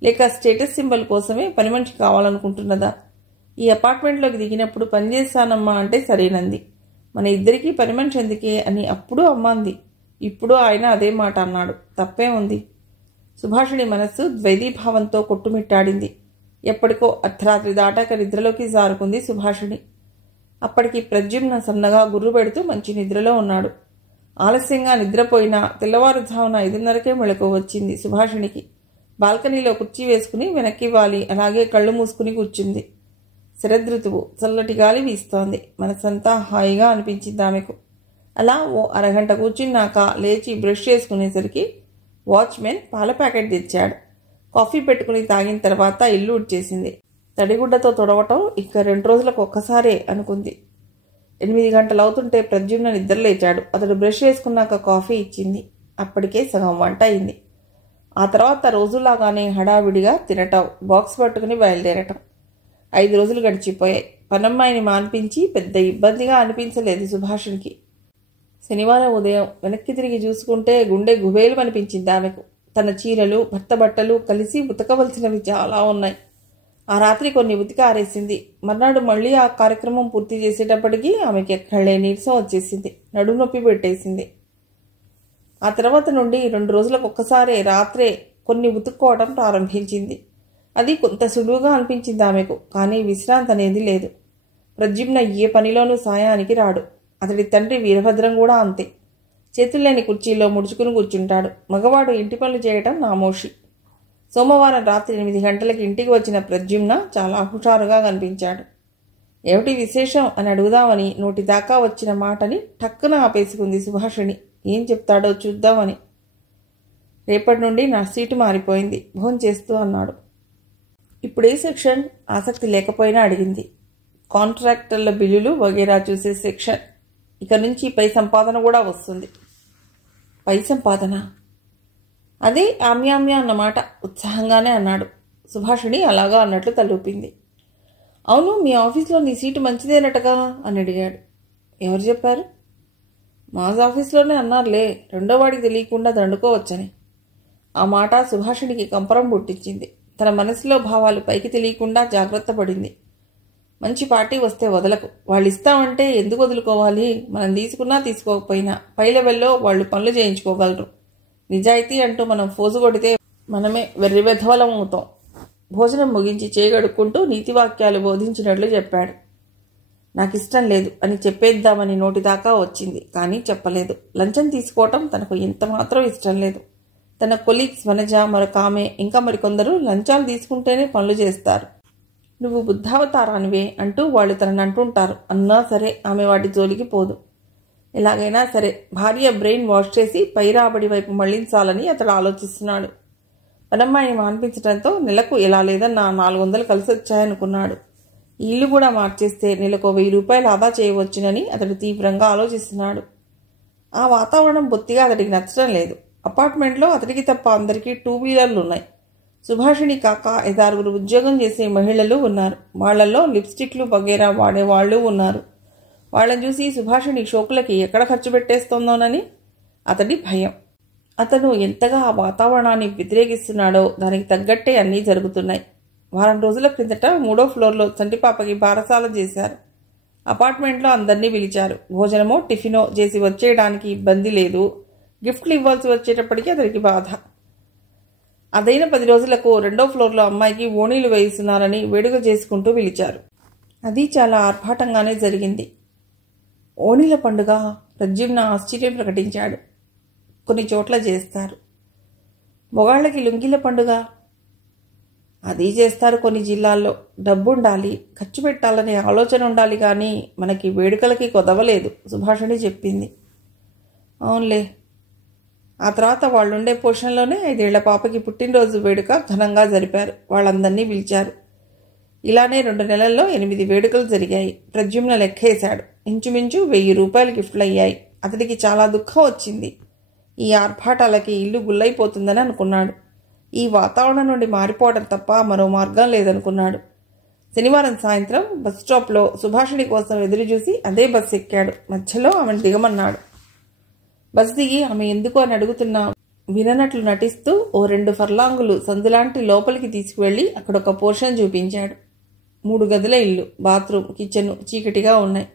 లేక స్టేటస్ సింబల్ కోసమే పని మనిషి కావాలనుకుంటున్నదా? ఈ అపార్ట్మెంట్లోకి దిగినప్పుడు పనిచేస్తానమ్మా అంటే సరేనంది. మన ఇద్దరికీ పని మనిషి ఎందుకే అని అప్పుడు అమ్మంది. ఇప్పుడు ఆయన అదే మాట అన్నాడు. తప్పే ఉంది. సుభాషిణి మనస్సు ద్వైధీభావంతో కొట్టుమిట్టాడింది. ఎప్పటికో అర్ధరాత్రి దాటాక నిద్రలోకి జారుకుంది సుభాషిణి. అప్పటికి ప్రద్యుమ్న సన్నగా గుర్రు పెడుతూ మంచి నిద్రలో ఉన్నాడు. ఆలస్యంగా నిద్రపోయినా తెల్లవారుజామున 5:30కే మెళకువ వచ్చింది సుభాషిణికి. బాల్కనీలో కుర్చీ వేసుకుని వెనక్కి వాలి అలాగే కళ్ళు మూసుకుని కూర్చుంది. శరదృతువు, చల్లటి గాలి వీస్తోంది. మనసంతా హాయిగా అనిపించింది ఆమెకు. అలా ఓ అరగంట కూర్చున్నాక లేచి బ్రష్ చేసుకునేసరికి వాచ్మెన్ పాల ప్యాకెట్ తెచ్చాడు. కాఫీ పెట్టుకుని తాగిన తర్వాత ఇల్లు ఉడ్చేసింది. తడిగుడ్డతో తొడవటం ఇక 2 రోజులకు ఒక్కసారే అనుకుంది. 8 గంటలవుతుంటే ప్రద్యుమ్న నిద్రలేచాడు. అతడు బ్రష్ చేసుకున్నాక కాఫీ ఇచ్చింది. అప్పటికే సగం వంట అయింది. ఆ తర్వాత రోజులాగానే హడావిడిగా తినటం, బాక్స్ పట్టుకుని బయలుదేరటం. 5 రోజులు గడిచిపోయాయి. పనమ్మాయిని మాన్పించి పెద్ద ఇబ్బందిగా అనిపించలేదు సుభాషిణికి. శనివారం ఉదయం వెనక్కి తిరిగి చూసుకుంటే గుండె గుబేలు అనిపించింది ఆమెకు. తన చీరలు, భర్త బట్టలు కలిసి ఉతకవలసినవి చాలా ఉన్నాయి. ఆ రాత్రి కొన్ని ఉతికి ఆరేసింది. మర్నాడు మళ్ళీ ఆ కార్యక్రమం పూర్తి చేసేటప్పటికీ ఆమెకి ఎక్కడలే నీరసం వచ్చేసింది. నడుము నొప్పి పెట్టేసింది. ఆ తర్వాత నుండి 2 రోజులకు ఒక్కసారే రాత్రే కొన్ని ఉతుక్కోవడం ప్రారంభించింది. అది కొంత సులువుగా అనిపించింది ఆమెకు. కానీ విశ్రాంతి అనేది లేదు. ప్రద్యుమ్న ఏ పనిలోనూ సాయానికి రాడు. అతడి తండ్రి వీరభద్రం కూడా అంతే. చేతుల్లేని కుర్చీలో ముడుచుకుని కూర్చుంటాడు. మగవాడు ఇంటి పనులు చేయటం నామోషి. సోమవారం రాత్రి 8 గంటలకి ఇంటికి వచ్చిన ప్రద్యుమ్న చాలా హుషారుగా కనిపించాడు. ఏమిటి విశేషం అని అడుగుదామని నోటి దాకా వచ్చిన మాటని టక్కున ఆపేసుకుంది సుభాషిణి. ఏం చెప్తాడో చూద్దామని. రేపటి నుండి నా సీటు మారిపోయింది, భోంచేస్తూ అన్నాడు. ఇప్పుడే సెక్షన్ ఆసక్తి లేకపోయినా అడిగింది. కాంట్రాక్టర్ల బిల్లులు వగేరా చూసే సెక్షన్. ఇక నుంచి పై సంపాదన కూడా వస్తుంది. పై సంపాదన? అదే ఆమ్యామ్య అన్నమాట ఉత్సాహంగానే అన్నాడు. సుభాషిణి అలాగా అన్నట్లు తలూపింది. అవును, మీ ఆఫీస్లో నీ సీటు మంచిదేనటగా అని అడిగాడు. ఎవరు చెప్పారు? మాజ్ ఆఫీస్లోనే అన్నారులే, రెండో వాడికి తెలియకుండా దండుకోవచ్చని. ఆ మాట సుభాషిణికి కంపరం పుట్టించింది. తన మనసులో భావాలు పైకి తెలియకుండా జాగ్రత్త పడింది. మంచి పార్టీ వస్తే వదలకు. వాళ్ళు ఇస్తామంటే ఎందుకు వదులుకోవాలి? మనం తీసుకున్నా తీసుకోకపోయినా పై లెవెల్లో వాళ్ళు పనులు చేయించుకోగలరు. నిజాయితీ అంటూ మనం ఫోజు కొడితే మనమే వెర్రివెధవలం అవుతాం. భోజనం ముగించి చేయగడుక్కుంటూ నీతివాక్యాలు బోధించినట్లు చెప్పాడు. నాకిష్టం లేదు అని చెప్పేద్దామని నోటిదాకా వచ్చింది, కానీ చెప్పలేదు. లంచం తీసుకోవటం తనకు ఎంతమాత్రం ఇష్టం లేదు. తన కొలీగ్స్ వనజ, మరొక ఆమె, ఇంకా మరికొందరు లంచాలు తీసుకుంటేనే పనులు చేస్తారు. నువ్వు బుద్ధావతారానివే అంటూ వాళ్ళు తనని అంటుంటారు. అన్నా సరే ఆమె వాటి జోలికి పోదు. ఎలాగైనా సరే భార్య బ్రెయిన్ వాష్ చేసి పై రాబడి వైపు మళ్లించాలని అతడు ఆలోచిస్తున్నాడు. పనమ్మాయిని మాన్పించడంతో నెలకు ఎలా లేదన్నా 400 కలిసి వచ్చాయనుకున్నాడు. ఈ ఇల్లు కూడా మార్చేస్తే నెలకు 1000 రూపాయలు ఆదా చేయవచ్చునని అతడు తీవ్రంగా ఆలోచిస్తున్నాడు. ఆ వాతావరణం బొత్తిగా అతడికి నచ్చడం లేదు. అపార్ట్మెంట్లో అతడికి తప్ప అందరికీ 2 వీలర్లు ఉన్నాయి. సుభాషిణి కాక 5-6 ఉద్యోగం చేసే మహిళలు ఉన్నారు. వాళ్లలో లిప్స్టిక్లు వగేరా వాడేవాళ్లు ఉన్నారు. వాళ్ళని చూసి సుభాషిణి షోకులకి ఎక్కడ ఖర్చు పెట్టేస్తోందోనని అతడి భయం. అతను ఎంతగా ఆ వాతావరణాన్ని వ్యతిరేకిస్తున్నాడో దానికి తగ్గట్టే అన్నీ జరుగుతున్నాయి. వారం రోజుల క్రిందట 3వ ఫ్లోర్లో చంటిపాపకి బారసాల చేశారు. అపార్ట్మెంట్లో అందరినీ పిలిచారు. భోజనమో టిఫినో చేసి వచ్చేయడానికి ఇబ్బంది లేదు. గిఫ్ట్లు ఇవ్వాల్సి వచ్చేటప్పటికీ అతడికి బాధ. అదైన 10 రోజులకు 2వ ఫ్లోర్లో అమ్మాయికి ఓణీలు వేయిస్తున్నారని వేడుక చేసుకుంటూ పిలిచారు. అది చాలా ఆర్భాటంగానే జరిగింది. ఓణీల పండుగ? ప్రద్యుమ్న ఆశ్చర్యం ప్రకటించాడు. కొన్ని చోట్ల చేస్తారు. మొగాళ్లకి లుంగీల పండుగ? అది చేస్తారు కొన్ని జిల్లాల్లో. డబ్బుండాలి, ఖర్చు పెట్టాలనే ఆలోచన ఉండాలి, కానీ మనకి వేడుకలకి కొదవలేదు, సుభాషిణి చెప్పింది. అవునులే. ఆ తర్వాత వాళ్ళుండే పోర్షన్లోనే 5 ఏళ్ల పాపకి పుట్టినరోజు వేడుక ఘనంగా జరిపారు. వాళ్ళందరినీ పిలిచారు. ఇలానే 2 నెలల్లో 8 వేడుకలు జరిగాయి. ప్రద్యుమ్న లెక్కేశాడు. ఇంచుమించు 1000 రూపాయలు గిఫ్ట్లు అయ్యాయి. అతడికి చాలా దుఃఖం వచ్చింది. ఈ ఆర్భాటాలకి ఇల్లు గుల్లైపోతుందని అనుకున్నాడు. ఈ వాతావరణం నుండి మారిపోవడం తప్ప మరో మార్గం లేదనుకున్నాడు. శనివారం సాయంత్రం బస్ స్టాప్లో సుభాషిణి కోసం ఎదురుచూసి అదే బస్సు ఎక్కాడు. మధ్యలో ఆమెను దిగమన్నాడు. బస్ దిగి ఆమె ఎందుకు అని అడుగుతున్నా విననట్లు నటిస్తూ ఓ 2 ఫర్లాంగులు సందులాంటి లోపలికి తీసుకువెళ్లి అక్కడొక పోర్షన్ చూపించాడు. 3 గదుల ఇల్లు, బాత్రూమ్, కిచెన్ చీకటిగా ఉన్నాయి.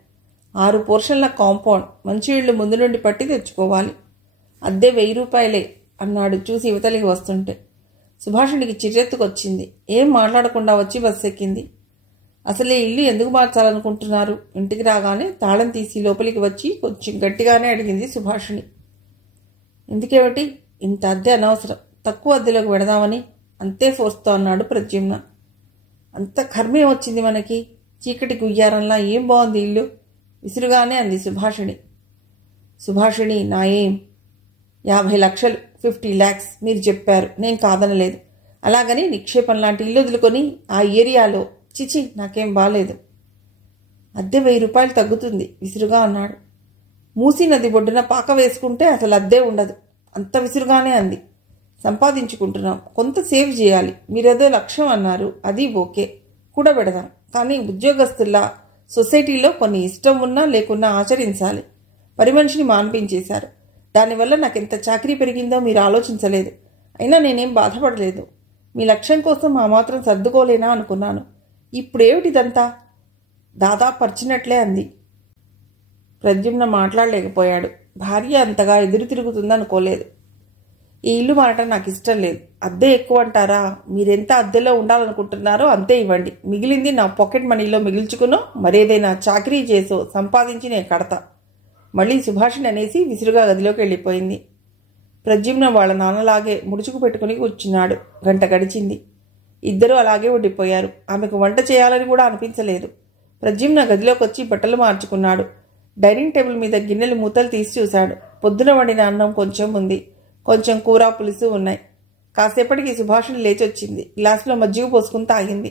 6 పోర్షన్ల కాంపౌండ్. మంచి ఇళ్లు ముందు నుండి పట్టి తెచ్చుకోవాలి. అద్దె 1000 రూపాయలే అన్నాడు చూసి యువతలికి వస్తుంటే. సుభాషిణికి చిరెత్తుకొచ్చింది. ఏం మాట్లాడకుండా వచ్చి బస్సు ఎక్కింది. అసలే ఇల్లు ఎందుకు మార్చాలనుకుంటున్నారు? ఇంటికి రాగానే తాళం తీసి లోపలికి వచ్చి కొంచెం గట్టిగానే అడిగింది సుభాషిణి. ఎందుకేమిటి? ఇంత అద్దె అనవసరం, తక్కువ అద్దెలోకి పెడదామని అంతే ఫోర్స్తో అన్నాడు ప్రద్యుమ్న. అంత కర్మే వచ్చింది మనకి. చీకటి గుయ్యారంలా ఏం బాగుంది ఇల్లు, విసురుగానే అంది సుభాషిణి. సుభాషిణి, నా ఏం 50 లక్షలు, 50 lakhs మీరు చెప్పారు, నేను కాదనలేదు. అలాగని నిక్షేపం లాంటి ఇల్లు వదులుకొని ఆ ఏరియాలో చిచి నాకేం బాలేదు. అద్దె 1000 రూపాయలు తగ్గుతుంది, విసురుగా అన్నాడు. మూసీ నది బొడ్డున పాక వేసుకుంటే అసలు అద్దె ఉండదు, అంత విసురుగానే అంది. సంపాదించుకుంటున్నాం, కొంత సేవ్ చేయాలి. మీరేదో లక్ష్యం అన్నారు, అది ఓకే, కూడబెడదాం. కానీ ఉద్యోగస్తుల్లా సొసైటీలో కొన్ని ఇష్టం ఉన్నా లేకున్నా ఆచరించాలి. పని మనిషిని మాన్పించేశారు. దానివల్ల నాకెంత చాకరీ పెరిగిందో మీరు ఆలోచించలేదు. అయినా నేనేం బాధపడలేదు. మీ లక్ష్యం కోసం ఆ మాత్రం సర్దుకోలేనా అనుకున్నాను. ఇప్పుడేమిటిదంతా? దాదాపు పరిచినట్లే అంది. ప్రద్యుమ్న మాట్లాడలేకపోయాడు. భార్య అంతగా ఎదురు తిరుగుతుందనుకోలేదు. ఈ ఇల్లు మారటం నాకు ఇష్టం లేదు. అద్దె ఎక్కువ అంటారా? మీరెంత అద్దెలో ఉండాలనుకుంటున్నారో అంతే ఇవ్వండి. మిగిలింది నా పాకెట్ మనీలో మిగిల్చుకునో మరేదైనా చాకరీ చేసో సంపాదించి నేను కడతా. మళ్ళీ సుభాషిణి అనేసి విసురుగా గదిలోకి వెళ్ళిపోయింది. ప్రద్యుమ్న వాళ్ళ నాన్నలాగే ముడుచుకు పెట్టుకుని కూర్చున్నాడు. గంట గడిచింది. ఇద్దరూ అలాగే ఉండిపోయారు. ఆమెకు వంట చేయాలని కూడా అనిపించలేదు. ప్రద్యుమ్న గదిలోకి వచ్చి బట్టలు మార్చుకున్నాడు. డైనింగ్ టేబుల్ మీద గిన్నెలు మూతలు తీసి చూశాడు. పొద్దున వండిన అన్నం కొంచెం ఉంది. కొంచెం కూర పులుసు ఉన్నాయి. కాసేపటికి సుభాషిణి లేచొచ్చింది. గ్లాసులో మజ్జిగ పోసుకుని తాగింది.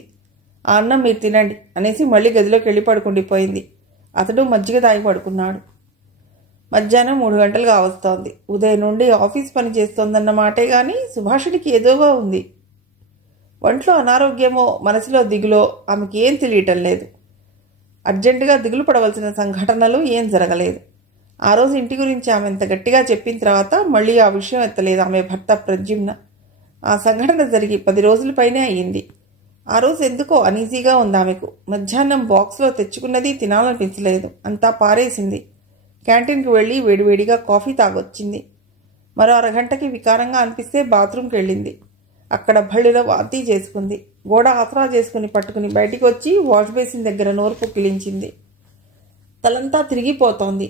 ఆ అన్నం మీరు తినండి అనేసి మళ్ళీ గదిలోకి వెళ్ళి పడుకుండిపోయింది. అతడు మజ్జిగ తాగి పడుకున్నాడు. మధ్యాహ్నం 3 గంటలు కావస్తోంది. ఉదయం నుండి ఆఫీస్ పని చేస్తోందన్న మాటే గాని సుభాషిణికి ఏదోగా ఉంది. ఒంట్లో అనారోగ్యమో మనసులో దిగులో ఆమెకి ఏం తెలియటం లేదు. అర్జెంటుగా దిగులు పడవలసిన సంఘటనలు ఏం జరగలేదు. ఆ రోజు ఇంటి గురించి ఆమె ఎంత గట్టిగా చెప్పిన తర్వాత మళ్ళీ ఆ విషయం ఎత్తలేదు ఆమె భర్త ప్రద్యుమ్న. ఆ సంఘటన జరిగి 10 రోజుల పైనే అయ్యింది. ఆ రోజు ఎందుకో అనీజీగా ఉంది ఆమెకు. మధ్యాహ్నం బాక్స్లో తెచ్చుకున్నది తినాలనిపించలేదు. అంతా పారేసింది. క్యాంటీన్కి వెళ్ళి వేడివేడిగా కాఫీ తాగొచ్చింది. మరో అరగంటకి వికారంగా అనిపిస్తే బాత్రూంకి వెళ్ళింది. అక్కడ భళ్ళిలో వాంతి చేసుకుంది. గోడ ఆసరా చేసుకుని పట్టుకుని బయటికి వచ్చి వాష్ బేసిన్ దగ్గర నోరు పుక్కిలించింది. తలంతా తిరిగిపోతోంది.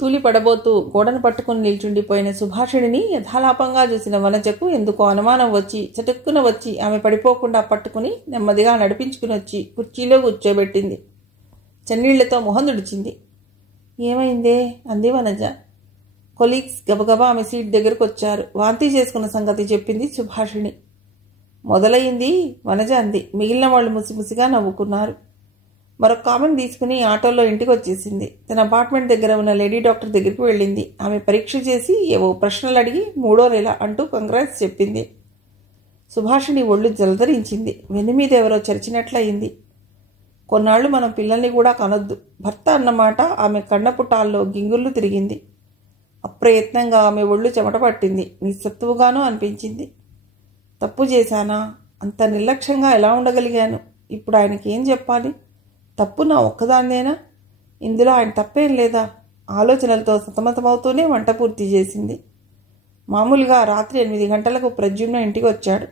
తూలి పడబోతూ గోడను పట్టుకుని నిల్చుండిపోయిన సుభాషిణిని యథాలాపంగా చూసిన వనజకు ఎందుకో అనుమానం వచ్చి చటుక్కున వచ్చి ఆమె పడిపోకుండా పట్టుకుని నెమ్మదిగా నడిపించుకుని వచ్చి కుర్చీలో కూర్చోబెట్టింది. చన్నీళ్లతో మొహం తుడిచింది. ఏమైందే అంది వనజ. కొలీగ్స్ గబగబా ఆమె సీట్ దగ్గరకు వచ్చారు. వాంతి చేసుకున్న సంగతి చెప్పింది సుభాషిణి. మొదలయ్యింది వనజ అంది. మిగిలిన వాళ్ళు ముసిముసిగా నవ్వుకున్నారు. మరొక కామెన్ తీసుకుని ఆటోలో ఇంటికి వచ్చేసింది. తన అపార్ట్మెంట్ దగ్గర ఉన్న లేడీ డాక్టర్ దగ్గరికి వెళ్ళింది. ఆమె పరీక్ష చేసి ఏవో ప్రశ్నలు అడిగి 3వ నెల అంటూ కంగ్రాట్స్ చెప్పింది. సుభాషిణి ఒళ్ళు జలధరించింది. వెన్ను మీద ఎవరో చరిచినట్లయింది. కొన్నాళ్లు మనం పిల్లల్ని కూడా కనొద్దు. భర్త అన్నమాట ఆమె కన్నపుటాల్లో గింగుళ్ళు తిరిగింది. అప్రయత్నంగా ఆమె ఒళ్ళు చెమట పట్టింది. నిస్సత్తువుగానూ అనిపించింది. తప్పు చేశానా? అంత నిర్లక్ష్యంగా ఎలా ఉండగలిగాను? ఇప్పుడు ఆయనకి ఏం చెప్పాలి? తప్పు నా ఒక్కదాన్నేనా? ఇందులో ఆయన తప్పేం లేదా? ఆలోచనలతో సతమతమవుతూనే వంట పూర్తి చేసింది. మామూలుగా రాత్రి 8 గంటలకు ప్రద్యుమ్న ఇంటికి వచ్చాడు.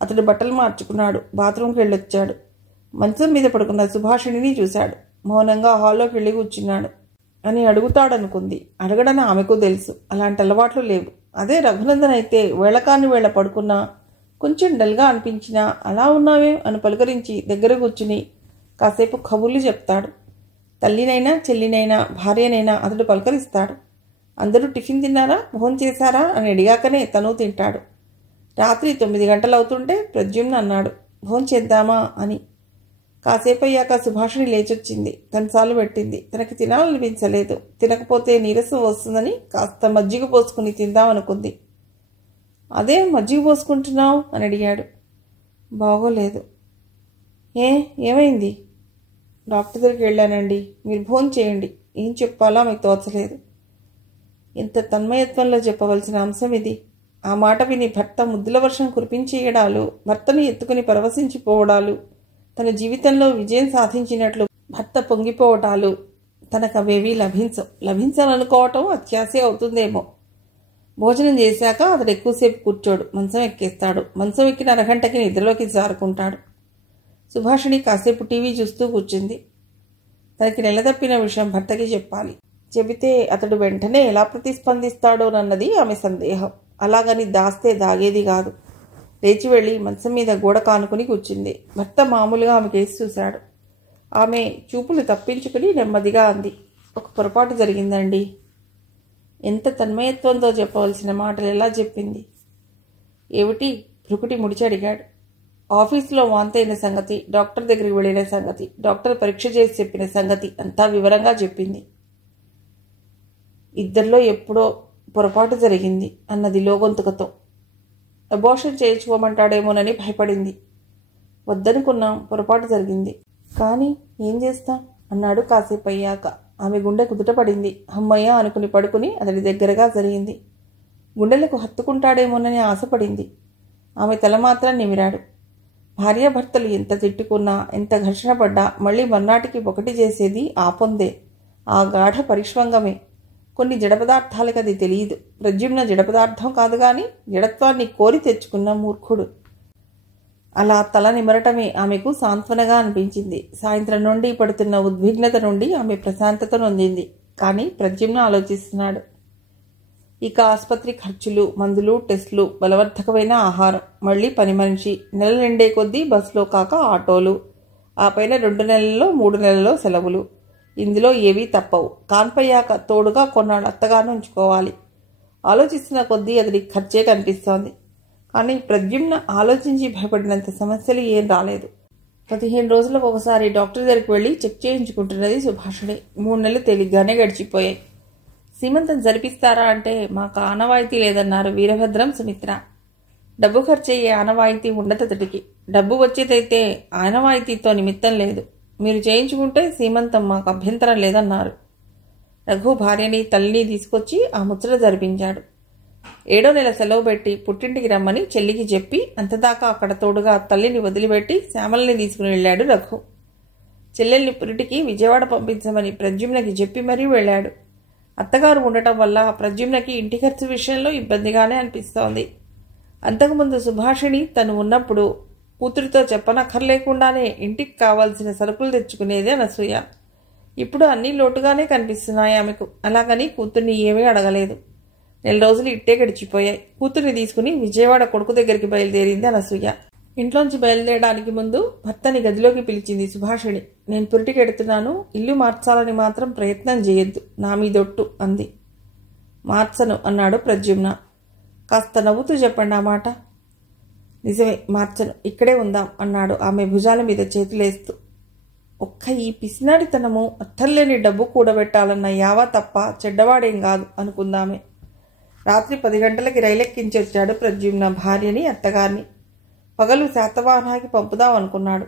అతడు బట్టలు మార్చుకున్నాడు. బాత్రూంకి వెళ్ళొచ్చాడు. మంచం మీద పడుకున్న సుభాషిణిని చూశాడు. మౌనంగా హాల్లోకి వెళ్ళి కూర్చున్నాడు. అని అడుగుతాడనుకుంది. అడగడని ఆమెకు తెలుసు. అలాంటి అలవాట్లు లేవు. అదే రఘునందన్ అయితే వేళకాని వేళ పడుకున్నా కొంచెం డల్గా అనిపించినా అలా ఉన్నావే అని పలుకరించి దగ్గర కూర్చుని కాసేపు కబుర్లు చెప్తాడు. తల్లినైనా చెల్లినైనా భార్యనైనా అతడు పలకరిస్తాడు. అందరూ టిఫిన్ తిన్నారా, భోజనం చేశారా అని అడిగాకనే తను తింటాడు. రాత్రి 9 గంటలవుతుంటే ప్రద్యుమ్న అన్నాడు, భోజనం చేద్దామా అని. కాసేపు అయ్యాక సుభాషిణి లేచొచ్చింది. కంచాలు పెట్టింది. తనకి తినాలనిపించలేదు. తినకపోతే నీరసం వస్తుందని కాస్త మజ్జిగ పోసుకుని తిందామనుకుంది. అదే మజ్జిగ పోసుకుంటున్నావు అని అడిగాడు. బాగోలేదు. ఏమైంది? డాక్టర్ దగ్గరికి వెళ్ళానండి. మీరు భోజనం చేయండి. ఏం చెప్పాలో ఆమెకు తోచలేదు. ఎంత తన్మయత్వంలో చెప్పవలసిన అంశం ఇది. ఆ మాట విని భర్త ముద్దుల వర్షం కురిపించేయడాలు, భర్తను ఎత్తుకుని పరవశించిపోవడాలు, తన జీవితంలో విజయం సాధించినట్లు భర్త పొంగిపోవటాలు తనకవేవీ లభించాలనుకోవటం అత్యాశే అవుతుందేమో. భోజనం చేశాక అతడు ఎక్కువసేపు కూర్చోడు. మంచం ఎక్కేస్తాడు. మంచం ఎక్కిన అరగంటకి నిద్రలోకి జారుకుంటాడు. సుభాషిణి కాసేపు టీవీ చూస్తూ కూర్చుంది. తనకి నెలతప్పిన విషయం భర్తకి చెప్పాలి. చెబితే అతడు వెంటనే ఎలా ప్రతిస్పందిస్తాడోనన్నది ఆమె సందేహం. అలాగని దాస్తే దాగేది కాదు. లేచి వెళ్ళి మంచం మీద గోడ కానుకుని కూర్చుంది. భర్త మామూలుగా ఆమె కేసి చూశాడు. ఆమె చూపులు తప్పించుకుని నెమ్మదిగా అంది, ఒక పొరపాటు జరిగిందండి. ఎంత తన్మయత్వంతో చెప్పవలసిన మాటలు ఎలా చెప్పింది. ఏమిటి? భృకుటి ముడిచి అడిగాడు. ఆఫీసులో వాంతైన సంగతి, డాక్టర్ దగ్గరికి వెళ్ళిన సంగతి, డాక్టర్ పరీక్ష చేసి చెప్పిన సంగతి అంతా వివరంగా చెప్పింది. ఇద్దరిలో ఎప్పుడో పొరపాటు జరిగింది అన్నది లోగొంతుకతో. అబార్షన్ చేయించుకోమంటాడేమోనని భయపడింది. వద్దనుకున్నాం, పొరపాటు జరిగింది. కానీ ఏం చేస్తాం అన్నాడు కాసేపు అయ్యాక. ఆమె గుండె కుదుటపడింది. అమ్మయ్య అనుకుని పడుకుని అతడి దగ్గరగా జరిగింది. గుండెలకు హత్తుకుంటాడేమోనని ఆశపడింది. ఆమె తల మాత్రం నిమిరాడు. భార్యాభర్తలు ఎంత తిట్టుకున్నా, ఎంత ఘర్షణ పడ్డా మళ్ళీ మర్నాటికి ఒకటి చేసేది ఆ పొందే, ఆ గాఢ పరిష్వంగమే. కొన్ని జడపదార్థాలకు అది తెలియదు. ప్రద్యుమ్న జడపదార్థం కాదు గాని జడత్వాన్ని కోరి తెచ్చుకున్న మూర్ఖుడు. అలా తల నిమరటమే ఆమెకు సాంత్వనగా అనిపించింది. సాయంత్రం నుండి పడుతున్న ఉద్విగ్నత నుండి ఆమె ప్రశాంతత నొందింది. కానీ ప్రద్యుమ్న ఆలోచిస్తున్నాడు. ఇక ఆసుపత్రి ఖర్చులు, మందులు, టెస్టులు, బలవర్ధకమైన ఆహారం, మళ్లీ పని మనిషి, నెల నిండే కొద్దీ బస్సులో కాక ఆటోలు, ఆ పైన 2 నెలల్లో 3 నెలల్లో సెలవులు. ఇందులో ఏవీ తప్పవు. కాన్పయ్యాక తోడుగా కొన్నాళ్ళు అత్తగాను ఉంచుకోవాలి. ఆలోచిస్తున్న కొద్దీ అది ఖర్చే కనిపిస్తోంది. కానీ ప్రద్యుమ్న ఆలోచించి భయపడినంత సమస్యలు ఏం రాలేదు. 15 రోజులకు ఒకసారి డాక్టర్ దగ్గరికి వెళ్ళి చెక్ చేయించుకుంటున్నది సుభాషిణి. 3 నెలలు తేలిగ్గానే గడిచిపోయాయి. సీమంతం జరిపిస్తారా అంటే మాకు ఆనవాయితీ లేదన్నారు వీరభద్రం, సుమిత్ర. డబ్బు ఖర్చయ్యే ఆనవాయితీ ఉండదతడికి. డబ్బు వచ్చేదైతే ఆనవాయితీతో నిమిత్తం లేదు. మీరు చేయించుకుంటే సీమంతం మాకు అభ్యంతరం లేదన్నారు. రఘు భార్యని తల్లిని తీసుకొచ్చి ఆ ముచ్చట జరిపించాడు. 7వ నెల సెలవు పెట్టి పుట్టింటికి రమ్మని చెల్లికి చెప్పి అంతదాకా అక్కడ తోడుగా తల్లిని వదిలిపెట్టి శ్యామలని తీసుకుని వెళ్ళాడు రఘు. చెల్లెల్ని పురిటికి విజయవాడ పంపించమని ప్రద్యుమ్నకి చెప్పి మరీ వెళ్ళాడు. అత్తగారు ఉండటం వల్ల ప్రద్యుమ్నకి ఇంటి ఖర్చు విషయంలో ఇబ్బందిగానే అనిపిస్తోంది. అంతకుముందు సుభాషిణి తను ఉన్నప్పుడు కూతురితో చెప్పనక్కర్లేకుండానే ఇంటికి కావాల్సిన సరుకులు తెచ్చుకునేది అనసూయ. ఇప్పుడు అన్నీ లోటుగానే కనిపిస్తున్నాయి ఆమెకు. అలాగని కూతుర్ని ఏమీ అడగలేదు. 4 రోజులు ఇట్టే గడిచిపోయాయి. కూతుర్ని తీసుకుని విజయవాడ కొడుకు దగ్గరికి బయలుదేరింది అనసూయ. ఇంట్లోంచి బయలుదేరడానికి ముందు భర్తని గదిలోకి పిలిచింది సుభాషిణి. నేను పురిటికి ఎడుతున్నాను, ఇల్లు మార్చాలని మాత్రం ప్రయత్నం చేయొద్దు, నా మీదొట్టు అంది. మార్చను అన్నాడు ప్రద్యుమ్న. కాస్త నవ్వుతూ చెప్పండి ఆ మాట. నిజమే, మార్చను, ఇక్కడే ఉందాం అన్నాడు ఆమె భుజాల మీద చేతులేస్తూ. ఒక్క ఈ పిసినాడితనము, అర్థంలేని డబ్బు కూడబెట్టాలన్న యావా తప్ప చెడ్డవాడేం కాదు అనుకుందామే. రాత్రి 10 గంటలకి రైలెక్కించి వచ్చాడు ప్రద్యుమ్న భార్యని, అత్తగారిని. పగలు శాతవాహనానికి పంపుదాం అనుకున్నాడు.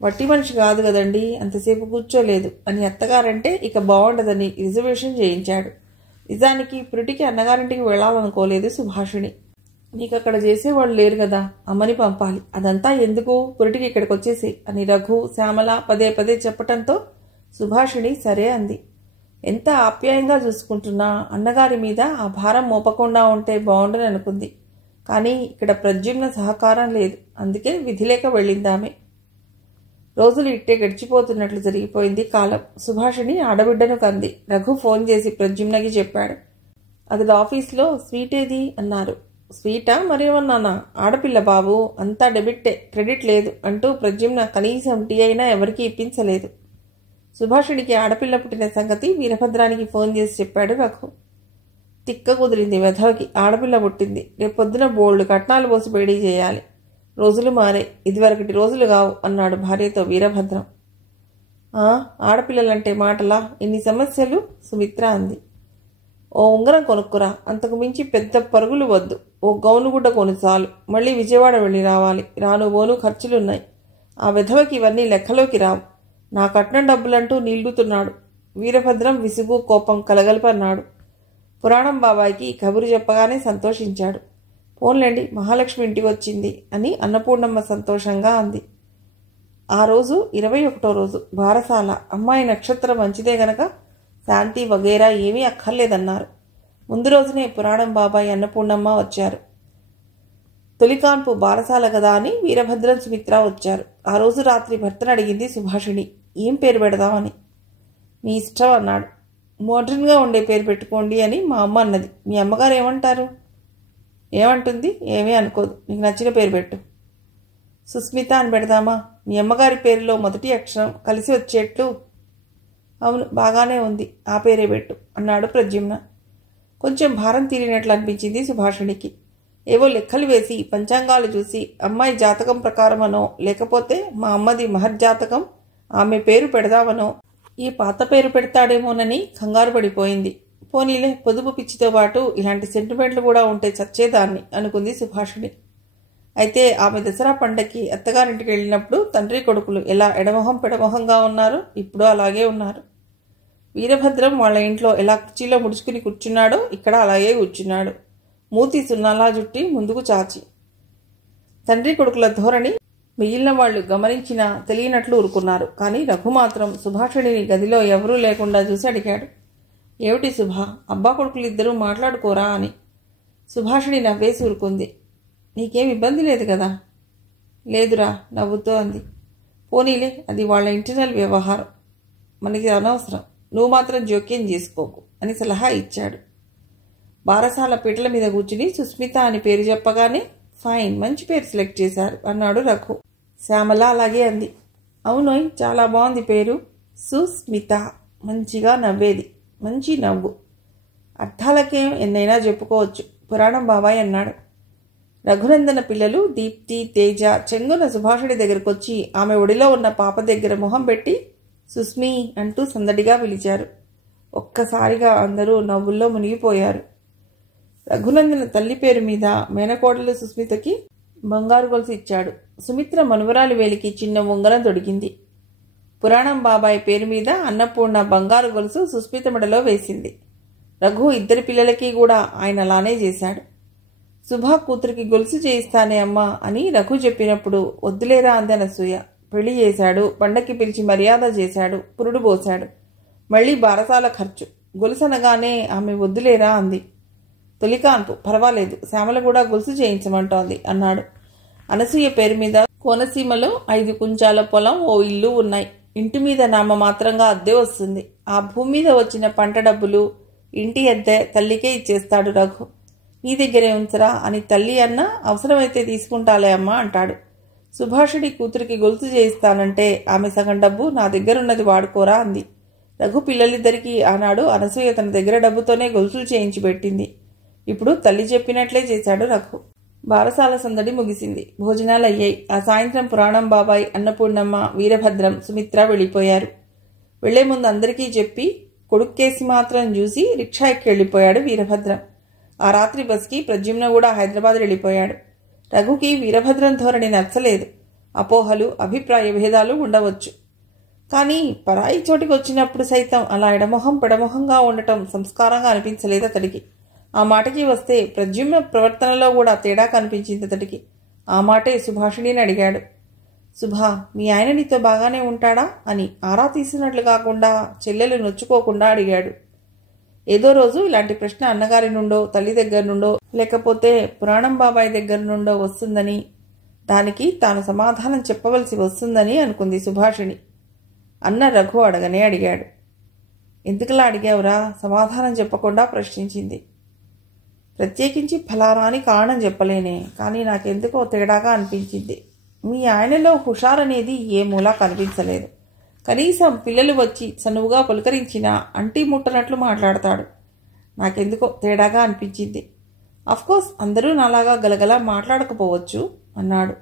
వట్టి మనిషి కాదు కదండి, అంతసేపు కూర్చోలేదు అని అత్తగారంటే ఇక బాగుండదని రిజర్వేషన్ చేయించాడు. నిజానికి పురిటికి అన్నగారింటికి వెళ్లాలనుకోలేదు సుభాషిణి. నీకు అక్కడ చేసేవాళ్ళు లేరు కదా, అమ్మని పంపాలి, అదంతా ఎందుకు, పురిటికి ఇక్కడికి వచ్చేసి అని రఘు, శ్యామల పదే పదే చెప్పటంతో సుభాషిణి సరే అంది. ఎంత ఆప్యాయంగా చూసుకుంటున్నా అన్నగారి మీద ఆ భారం మోపకుండా ఉంటే బాగుండని అనుకుంది. కానీ ఇక్కడ ప్రద్యుమ్న సహకారం లేదు. అందుకే విధిలేక వెళ్ళిందామె. రోజులు ఇట్టే గడిచిపోతున్నట్లు జరిగిపోయింది కాలం. సుభాషిణి ఆడబిడ్డను కంది. రఘు ఫోన్ చేసి ప్రద్యుమ్నకి చెప్పాడు. అది ఆఫీస్లో స్వీట్ ఏది అన్నారు. స్వీటా మరేమన్నానా, ఆడపిల్ల బాబు, అంతా డెబిట్టే, క్రెడిట్ లేదు అంటూ ప్రద్యుమ్న కనీసం టీ అయినా ఎవరికీ ఇప్పించలేదు. సుభాషిణికి ఆడపిల్ల పుట్టిన సంగతి వీరభద్రానికి ఫోన్ చేసి చెప్పాడు రఘు. తిక్క కుదిరింది వెధవకి, ఆడపిల్ల పుట్టింది, రేపొద్దున బోల్డ్ కట్నాలు పోసి బేడీ చేయాలి. రోజులు మారే, ఇదివరకటి రోజులు కావు అన్నాడు భార్యతో వీరభద్రం. ఆడపిల్లలంటే మాటలా, ఇన్ని సమస్యలు, సుమిత్ర అంది. ఓ ఉంగరం కొనుక్కురా, అంతకు మించి పెద్ద పరుగులు వద్దు. ఓ గౌను గుడ్డ కొను చాలు, మళ్ళీ విజయవాడ వెళ్ళి రావాలి, రాను బోను ఖర్చులున్నాయి. ఆ విధవకి ఇవన్నీ లెక్కలోకి రావు. నా కట్నం డబ్బులంటూ నిల్లుతున్నాడు. వీరభద్రం విసుగు కోపం కలగలిపన్నాడు. పురాణం బాబాయికి కబురు చెప్పగానే సంతోషించాడు. పోన్లేండి, మహాలక్ష్మి ఇంటికి వచ్చింది అని అన్నపూర్ణమ్మ సంతోషంగా అంది. ఆ రోజు 21వ రోజు, బారసాల. అమ్మాయి నక్షత్రం మంచిదే గనక శాంతి వగేరా ఏమీ అక్కర్లేదన్నారు. ముందు రోజునే పురాణం బాబాయి, అన్నపూర్ణమ్మ వచ్చారు. తొలికాన్పు బారసాల కదా అని వీరభద్రం, సుమిత్ర వచ్చారు. ఆ రోజు రాత్రి భర్తను అడిగింది సుభాషిణి, ఏం పేరు పెడదామని. మీ ఇష్టం అన్నాడు. మోడ్రన్గా ఉండే పేరు పెట్టుకోండి అని మా అమ్మ అన్నది. మీ అమ్మగారు ఏమంటారు? ఏమంటుంది? ఏమీ అనుకోదు, నీకు నచ్చిన పేరు పెట్టు. సుస్మిత అని పెడదామా? మీ అమ్మగారి పేరులో మొదటి అక్షరం కలిసి వచ్చేట్లు. అవును, బాగానే ఉంది, ఆ పేరే పెట్టు అన్నాడు ప్రద్యుమ్న. కొంచెం భారం తీరినట్లు అనిపించింది సుభాషిణికి. ఏవో లెక్కలు వేసి పంచాంగాలు చూసి అమ్మాయి జాతకం ప్రకారమనో లేకపోతే మా అమ్మది మహర్జాతకం, ఆమె పేరు పెడదామనో ఈ పాత పేరు పెడతాడేమోనని కంగారు పడిపోయింది. పోనీలే, పొదుపు పిచ్చితో పాటు ఇలాంటి సెంటిమెంట్లు కూడా ఉంటే చచ్చేదాన్ని అనుకుంది సుభాషిణి. అయితే ఆమె దసరా పండగకి అత్తగారింటికి వెళ్ళినప్పుడు తండ్రి కొడుకులు ఎలా ఎడమొహం పెడమొహంగా ఉన్నారో ఇప్పుడు అలాగే ఉన్నారు. వీరభద్రం వాళ్ళ ఇంట్లో ఎలా కుర్చీలో ముడుచుకుని కూర్చున్నాడో ఇక్కడ అలాగే కూర్చున్నాడు, మూతి సున్నాలా జుట్టి ముందుకు చాచి. తండ్రి కొడుకుల ధోరణి మిగిలిన వాళ్లు గమనించినా తెలియనట్లు ఊరుకున్నారు. కానీ రఘు మాత్రం సుభాషిణిని గదిలో ఎవరూ లేకుండా చూసి అడిగాడు, ఏమిటి సుభా, అబ్బా కొడుకులిద్దరూ మాట్లాడుకోరా అని. సుభాషిణి నవ్వేసి ఊరుకుంది. నీకేం ఇబ్బంది లేదు కదా? లేదురా నవ్వుతూ అంది. పోనీలే, అది వాళ్ళ ఇంటర్నల్ వ్యవహారం, మనకి అనవసరం, నువ్వు మాత్రం జోక్యం చేసుకోకు అని సలహా ఇచ్చాడు. బారసాల పీటల మీద కూర్చుని సుస్మిత అని పేరు చెప్పగానే ఫైన్, మంచి పేరు సెలెక్ట్ చేశారు అన్నాడు రఘు. శ్యామల అలాగే అంది. అవునోయ్, చాలా బాగుంది పేరు, సుస్మిత. మంచిగా నవ్వేది, మంచి నవ్వు. అర్థాలకేం ఎన్నైనా చెప్పుకోవచ్చు, పురాణం బాబాయ్ అన్నాడు. రఘునందన పిల్లలు దీప్తి, తేజ చెంగున సుభాషుడి దగ్గరకొచ్చి ఆమె ఒడిలో ఉన్న పాప దగ్గర మొహం పెట్టి సుస్మి అంటూ సందడిగా పిలిచారు. ఒక్కసారిగా అందరూ నవ్వుల్లో మునిగిపోయారు. రఘునందన తల్లి పేరు మీద మేనకోడలు సుస్మితకి బంగారు గొలుసు ఇచ్చాడు. సుమిత్ర మనువరాలి వేలికి చిన్న ఉంగరం తొడిగింది. పురాణం బాబాయ్ పేరు మీద అన్నపూర్ణ బంగారు గొలుసు సుస్మిత మెడలో వేసింది. రఘు ఇద్దరి పిల్లలకి కూడా ఆయన అలానే చేశాడు. సుభా కూతురికి గొలుసు చేయిస్తానే అమ్మా అని రఘు చెప్పినప్పుడు వద్దులేరా అంది అనసూయ. పెళ్లి చేశాడు, పండక్కి పిలిచి మర్యాద చేశాడు, పురుడు పోశాడు, మళ్లీ బారసాల ఖర్చు, గొలుసు అనగానే ఆమె వద్దులేరా అంది. తొలికాన్పు, పర్వాలేదు, శ్యామల కూడా గొలుసు చేయించమంటోంది అన్నాడు. అనసూయ పేరు మీద కోనసీమలో 5 కుంచాల పొలం, ఓ ఇల్లు ఉన్నాయి. ఇంటి మీద నామ మాత్రంగా అద్దె వస్తుంది. ఆ భూమి మీద వచ్చిన పంట డబ్బులు, ఇంటి అద్దె తల్లికే ఇచ్చేస్తాడు రఘు. నీ దగ్గరే ఉంచరా అని తల్లి అన్న అవసరమైతే తీసుకుంటాలే అమ్మా అంటాడు. సుభాషుడి కూతురికి గొలుసు చేయిస్తానంటే ఆమె సగం డబ్బు నా దగ్గరున్నది వాడుకోరా అంది. రఘు పిల్లలిద్దరికీ ఆనాడు అనసూయ తన దగ్గర డబ్బుతోనే గొలుసులు చేయించి పెట్టింది. ఇప్పుడు తల్లి చెప్పినట్లే చేశాడు రఘు. బారసాల సందడి ముగిసింది. భోజనాలు అయ్యాయి. ఆ సాయంత్రం పురాణం బాబాయ్, అన్నపూర్ణమ్మ, వీరభద్రం, సుమిత్ర వెళ్ళిపోయారు. వెళ్లే ముందు అందరికీ చెప్పి కొడుక్కేసి మాత్రం చూసి రిక్షా ఎక్కి వెళ్ళిపోయాడు వీరభద్రం. ఆ రాత్రి బస్కి ప్రద్యుమ్న కూడా హైదరాబాద్ వెళ్ళిపోయాడు. రఘుకి వీరభద్రం ధోరణి నచ్చలేదు. అపోహలు, అభిప్రాయ భేదాలు ఉండవచ్చు. కానీ పరాయి చోటికి వచ్చినప్పుడు సైతం అలా ఎడమొహం పెడమొహంగా ఉండటం సంస్కారంగా అనిపించలేదు అతడికి. ఆ మాటకి వస్తే ప్రద్యుమ్న ప్రవర్తనలో కూడా తేడా కనిపించింది అతడికి. ఆ మాటే సుభాషిణిని అడిగాడు. సుభా, మీ ఆయన నీతో బాగానే ఉంటాడా అని ఆరా తీసినట్లు కాకుండా చెల్లెలు నొచ్చుకోకుండా అడిగాడు. ఏదో రోజు ఇలాంటి ప్రశ్న అన్నగారి నుండో, తల్లి దగ్గర నుండో, లేకపోతే పురాణం బాబాయ్ దగ్గర నుండో వస్తుందని, దానికి తాను సమాధానం చెప్పవలసి వస్తుందని అనుకుంది సుభాషిణి. అన్న రఘు అడగనే అడిగాడు. ఎందుకలా అడిగావురా, సమాధానం చెప్పకుండా ప్రశ్నించింది. ప్రత్యేకించి ఫలానాని కారణం చెప్పలేనే, కానీ నాకెందుకో తేడాగా అనిపించింది. మీ ఆయనలో హుషారనేది ఏ మూలా కనిపించలేదు. కనీసం పిల్లలు వచ్చి చనువుగా పులకరించినా అంటీ ముట్టనట్లు మాట్లాడతాడు. నాకెందుకో తేడాగా అనిపించింది. అఫ్కోర్స్ అందరూ నాలాగా గలగలా మాట్లాడకపోవచ్చు అన్నాడు.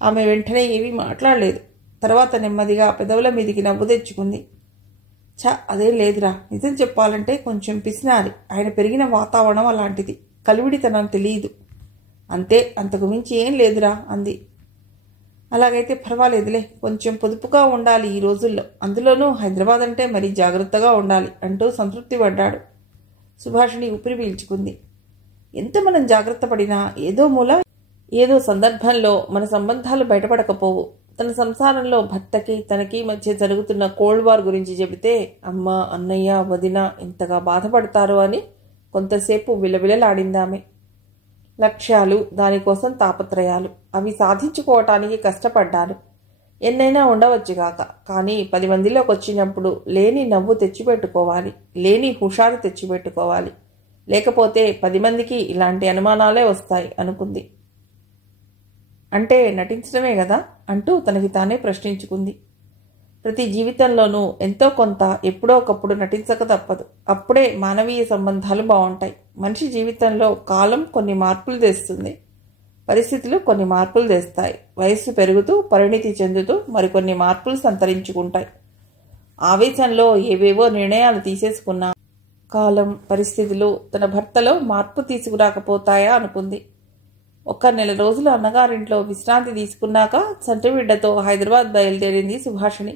ఆమె వెంటనే ఏమీ మాట్లాడలేదు. తర్వాత నెమ్మదిగా పెదవుల మీదికి నవ్వు తెచ్చుకుంది. అదేం లేదురా, నిజం చెప్పాలంటే కొంచెం పిసినారి. ఆయన పెరిగిన వాతావరణం అలాంటిది, కలివిడితనం తెలియదు అంతే, అంతకు మించి ఏం లేదురా అంది. అలాగైతే పర్వాలేదులే, కొంచెం పొదుపుగా ఉండాలి ఈ రోజుల్లో, అందులోనూ హైదరాబాద్ అంటే మరీ జాగ్రత్తగా ఉండాలి అంటూ సంతృప్తి పడ్డాడు. సుభాషిణి ఊపిరి పీల్చుకుంది. ఎంత మనం జాగ్రత్త పడినా ఏదో మూల, ఏదో సందర్భంలో మన సంబంధాలు బయటపడకపోవు. తన సంసారంలో భర్తకి తనకి మధ్య జరుగుతున్న కోల్డ్ వార్ గురించి చెబితే అమ్మ, అన్నయ్య, వదిన ఎంతగా బాధపడతారో అని కొంతసేపు విలవిలలాడిందామె. లక్ష్యాలు, దానికోసం తాపత్రయాలు, అవి సాధించుకోవటానికి కష్టపడ్డాను. ఎన్నైనా ఉండవచ్చుగాక, కానీ 10 మందిలోకి వచ్చినప్పుడు లేని నవ్వు తెచ్చిపెట్టుకోవాలి, లేని హుషారు తెచ్చిపెట్టుకోవాలి. లేకపోతే 10 మందికి ఇలాంటి అనుమానాలే వస్తాయి అనుకుంది. అంటే నటించడమే కదా అంటూ తనకి తానే ప్రశ్నించుకుంది. ప్రతి జీవితంలోనూ ఎంతో కొంత ఎప్పుడో ఒకప్పుడు నటించక తప్పదు. అప్పుడే మానవీయ సంబంధాలు బాగుంటాయి. మనిషి జీవితంలో కాలం కొన్ని మార్పులు తెస్తుంది, పరిస్థితులు కొన్ని మార్పులు తెస్తాయి. వయస్సు పెరుగుతూ పరిణితి చెందుతూ మరికొన్ని మార్పులు సంతరించుకుంటాయి. ఆవేశంలో ఏవేవో నిర్ణయాలు తీసేసుకున్నా కాలం, పరిస్థితులు తన భర్తలో మార్పు తీసుకురాకపోతాయా అనుకుంది. 1 నెల రోజులు అన్నగారింట్లో విశ్రాంతి తీసుకున్నాక సంటిబిడ్డతో హైదరాబాద్ బయలుదేరింది సుభాషిణి.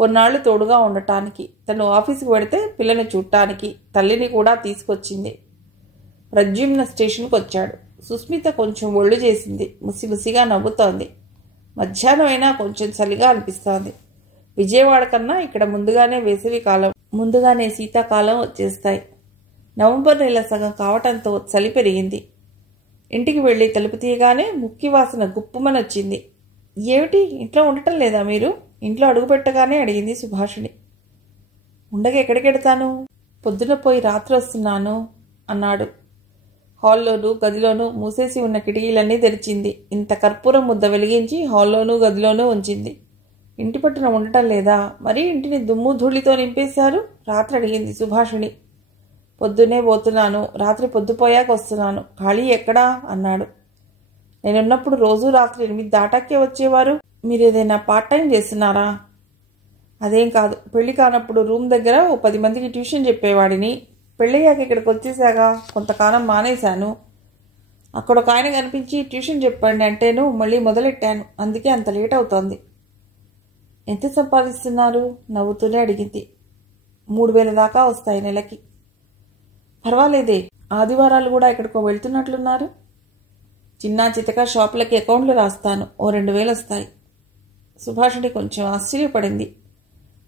కొన్నాళ్లు తోడుగా ఉండటానికి, తను ఆఫీసుకు వెడితే పిల్లని చూడటానికి తల్లిని కూడా తీసుకొచ్చింది. ప్రద్యుమ్న స్టేషన్కి వచ్చాడు. సుస్మిత కొంచెం ఒళ్ళు చేసింది. ముసిముసిగా నవ్వుతోంది. మధ్యాహ్నం అయినా కొంచెం చలిగా అనిపిస్తోంది. విజయవాడ కన్నా ఇక్కడ ముందుగానే శీతాకాలం వచ్చేస్తాయి. నవంబర్ నెల సగం కావటంతో చలి పెరిగింది. ఇంటికి వెళ్ళి తలుపు తీయగానే ముక్కి వాసన గుప్పుమనొచ్చింది. ఏమిటి, ఇంట్లో ఉండటం లేదా మీరు? ఇంట్లో అడుగుపెట్టగానే అడిగింది సుభాషిణి. ఉండగా ఎక్కడికెడతాను? పొద్దున పోయి రాత్రి వస్తున్నాను అన్నాడు. హాల్లోనూ గదిలోనూ మూసేసి ఉన్న కిటికీలన్నీ తెరిచింది. ఇంత కర్పూరం ముద్ద వెలిగించి హాల్లోనూ గదిలోనూ ఉంచింది. ఇంటి పట్టున ఉండటం లేదా? మరీ ఇంటిని దుమ్ము ధూళితో నింపేశారు. రాత్రి అడిగింది సుభాషిణి. పొద్దునే పోతున్నాను, రాత్రి పొద్దుపోయాక వస్తున్నాను. ఖాళీ ఎక్కడా అన్నాడు. నేనున్నప్పుడు రోజూ రాత్రి 8 దాటాకే వచ్చేవారు. మీరేదైనా పార్ట్ టైం చేస్తున్నారా? అదేం కాదు, పెళ్లి కానప్పుడు రూమ్ దగ్గర ఓ 10 మందికి ట్యూషన్ చెప్పేవాడిని. పెళ్ళయ్యాక ఇక్కడికి వచ్చేసాగా కొంతకాలం మానేశాను. అక్కడ ఒక ఆయన కనిపించి ట్యూషన్ చెప్పండి అంటేను మళ్ళీ మొదలెట్టాను. అందుకే అంత లేట్ అవుతోంది. ఎంత సంపాదిస్తున్నారు? నవ్వుతూనే అడిగింది. 3000 దాకా వస్తాయి నెలకి. పర్వాలేదే, ఆదివారాలు కూడా ఎక్కడికో వెళ్తున్నట్లున్నారు. చిన్న చితక షాపులకి అకౌంట్లు రాస్తాను, ఓ 2000 వస్తాయి. సుభాషిణి కొంచెం ఆశ్చర్యపడింది.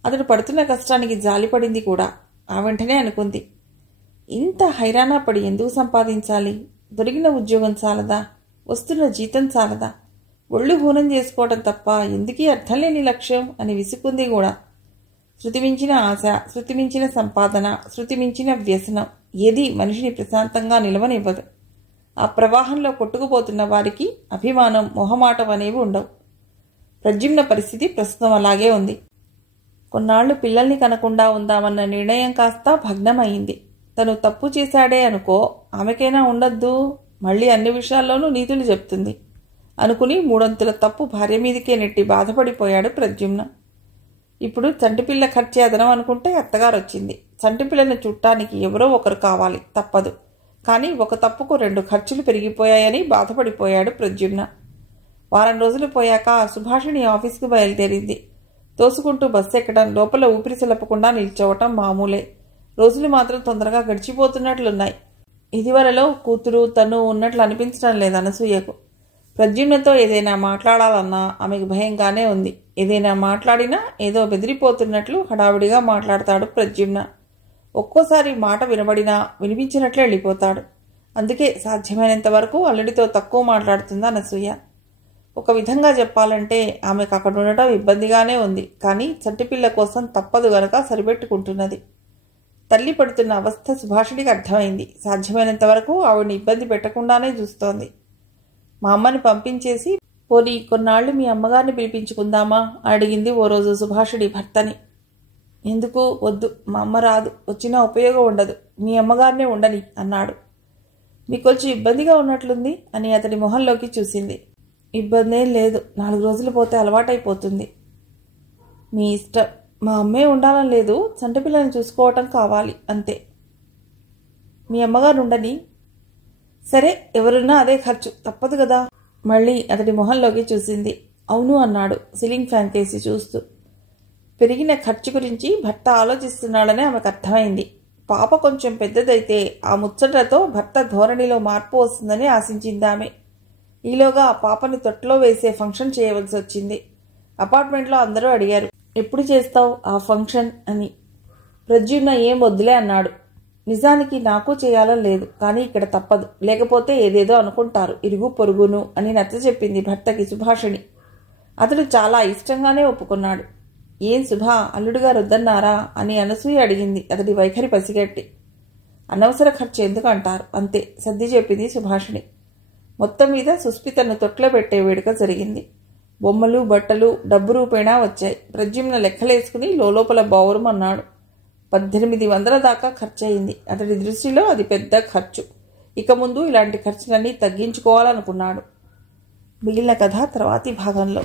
అతడు పడుతున్న కష్టానికి జాలిపడింది కూడా. ఆ వెంటనే అనుకుంది, ఇంత హైరానా పడి ఎందుకు సంపాదించాలి? దొరికిన ఉద్యోగం చాలదా? వస్తున్న జీతం చాలదా? ఒళ్ళు హూనం చేసుకోవడం తప్ప ఎందుకీ అర్థం లేని లక్ష్యం అని విసుకుంది కూడా. శృతిమించిన ఆశ, శృతిమించిన సంపాదన, శృతిమించిన వ్యసనం ఏది మనిషిని ప్రశాంతంగా నిలవనివ్వదు. ఆ ప్రవాహంలో కొట్టుకుపోతున్న వారికి అభిమానం, మొహమాటం అనేవి ఉండవు. ప్రద్యుమ్న పరిస్థితి ప్రస్తుతం అలాగే ఉంది. కొన్నాళ్లు పిల్లల్ని కనకుండా ఉందామన్న నిర్ణయం కాస్త భగ్నమయ్యింది. తను తప్పు చేశాడే అనుకో, ఆమెకైనా ఉండద్దు, మళ్ళీ అన్ని విషయాల్లోనూ నీతులు చెప్తుంది అనుకుని 3 తప్పు భార్య మీదకే నెట్టి బాధపడిపోయాడు ప్రద్యుమ్న. ఇప్పుడు చంటిపిల్ల ఖర్చే అదనం అనుకుంటే అత్తగారు వచ్చింది. చంటిపిల్లను చుట్టానికి ఎవరో ఒకరు కావాలి, తప్పదు. కానీ ఒక తప్పుకు 2 ఖర్చులు పెరిగిపోయాయని బాధపడిపోయాడు ప్రద్యుమ్న. వారం రోజులు పోయాక సుభాషిణి ఆఫీస్కి బయలుదేరింది. తోసుకుంటూ బస్సు ఎక్కడం, లోపల ఊపిరి సలపకుండా నిల్చోవటం మామూలే. రోజులు మాత్రం తొందరగా గడిచిపోతున్నట్లున్నాయి. ఇదివరలో కూతురు తను ఉన్నట్లు అనిపించడం లేదు అనసూయకు. ప్రద్యుమ్నతో ఏదైనా మాట్లాడాలన్నా ఆమెకు భయంగానే ఉంది. ఏదైనా మాట్లాడినా ఏదో బెదిరిపోతున్నట్లు హడావిడిగా మాట్లాడతాడు ప్రద్యుమ్న. ఒక్కోసారి మాట వినబడినా వినిపించినట్లే వెళ్ళిపోతాడు. అందుకే సాధ్యమైనంత వరకు అల్లుడితో తక్కువ మాట్లాడుతుంది అనసూయ. ఒక విధంగా చెప్పాలంటే ఆమెకు అక్కడ ఉండటం ఇబ్బందిగానే ఉంది. కానీ చంటిపిల్ల కోసం తప్పదు గనక సరిపెట్టుకుంటున్నది. తల్లి పడుతున్న అవస్థ సుభాషిణికి అర్థమైంది. సాధ్యమైనంత వరకు ఆవిడ్ని ఇబ్బంది పెట్టకుండానే చూస్తోంది. మా అమ్మని పంపించేసి పోనీ కొన్నాళ్లు మీ అమ్మగారిని పిలిపించుకుందామా అడిగింది ఓ రోజు సుభాషిణి భర్తని. ఎందుకు? వద్దు, మా అమ్మ రాదు, వచ్చినా ఉపయోగం ఉండదు, మీ అమ్మగారినే ఉండని అన్నాడు. మీకు కొంచెం ఇబ్బందిగా ఉన్నట్లుంది అని అతడి మొహంలోకి చూసింది. ఇబ్బందేం లేదు, 4 రోజులు పోతే అలవాటైపోతుంది. మీ ఇష్టం, మా అమ్మే ఉండాలని లేదు, చంటపిల్లని చూసుకోవటం కావాలి అంతే. మీ అమ్మగారు ఉండని. సరే, ఎవరున్నా అదే ఖర్చు, తప్పదు కదా. మళ్ళీ అతడి మొహంలోకి చూసింది. అవును అన్నాడు సీలింగ్ ఫ్యాన్ కేసి చూస్తూ. పెరిగిన ఖర్చు గురించి భర్త ఆలోచిస్తున్నాడని ఆమెకు అర్థమైంది. పాప కొంచెం పెద్దదైతే ఆ ముచ్చటతో భర్త ధోరణిలో మార్పు వస్తుందని ఆశించింది ఆమె. ఈలోగా ఆ పాపని తొట్టలో వేసే ఫంక్షన్ చేయవలసి వచ్చింది. అపార్ట్మెంట్లో అందరూ అడిగారు, ఎప్పుడు చేస్తావు ఆ ఫంక్షన్ అని. ప్రద్యుమ్న ఏం వద్దులే అన్నాడు. నిజానికి నాకు చేయాలని లేదు, కానీ ఇక్కడ తప్పదు, లేకపోతే ఏదేదో అనుకుంటారు ఇరుగు పొరుగును అని నచ్చ చెప్పింది భర్తకి సుభాషిణి. అతడు చాలా ఇష్టంగానే ఒప్పుకున్నాడు. ఏం సుభా, అల్లుడుగారు వద్దన్నారా అని అనసూయ అడిగింది అతడి వైఖరి పసిగట్టి. అనవసర ఖర్చు ఎందుకు అంటారు, అంతే సర్ది చెప్పింది సుభాషిణి. మొత్తం మీద సుస్మితను తొట్లో పెట్టే వేడుక జరిగింది. బొమ్మలు, బట్టలు డబ్బు రూపేణా వచ్చాయి. ప్రద్యుమ్న లెక్కలేసుకుని లోపల బావురమన్నాడు. 1800 దాకా ఖర్చయింది. అతడి దృష్టిలో అది పెద్ద ఖర్చు. ఇక ముందు ఇలాంటి ఖర్చులన్నీ తగ్గించుకోవాలనుకున్నాడు. మిగిలిన కథ తర్వాతి భాగంలో.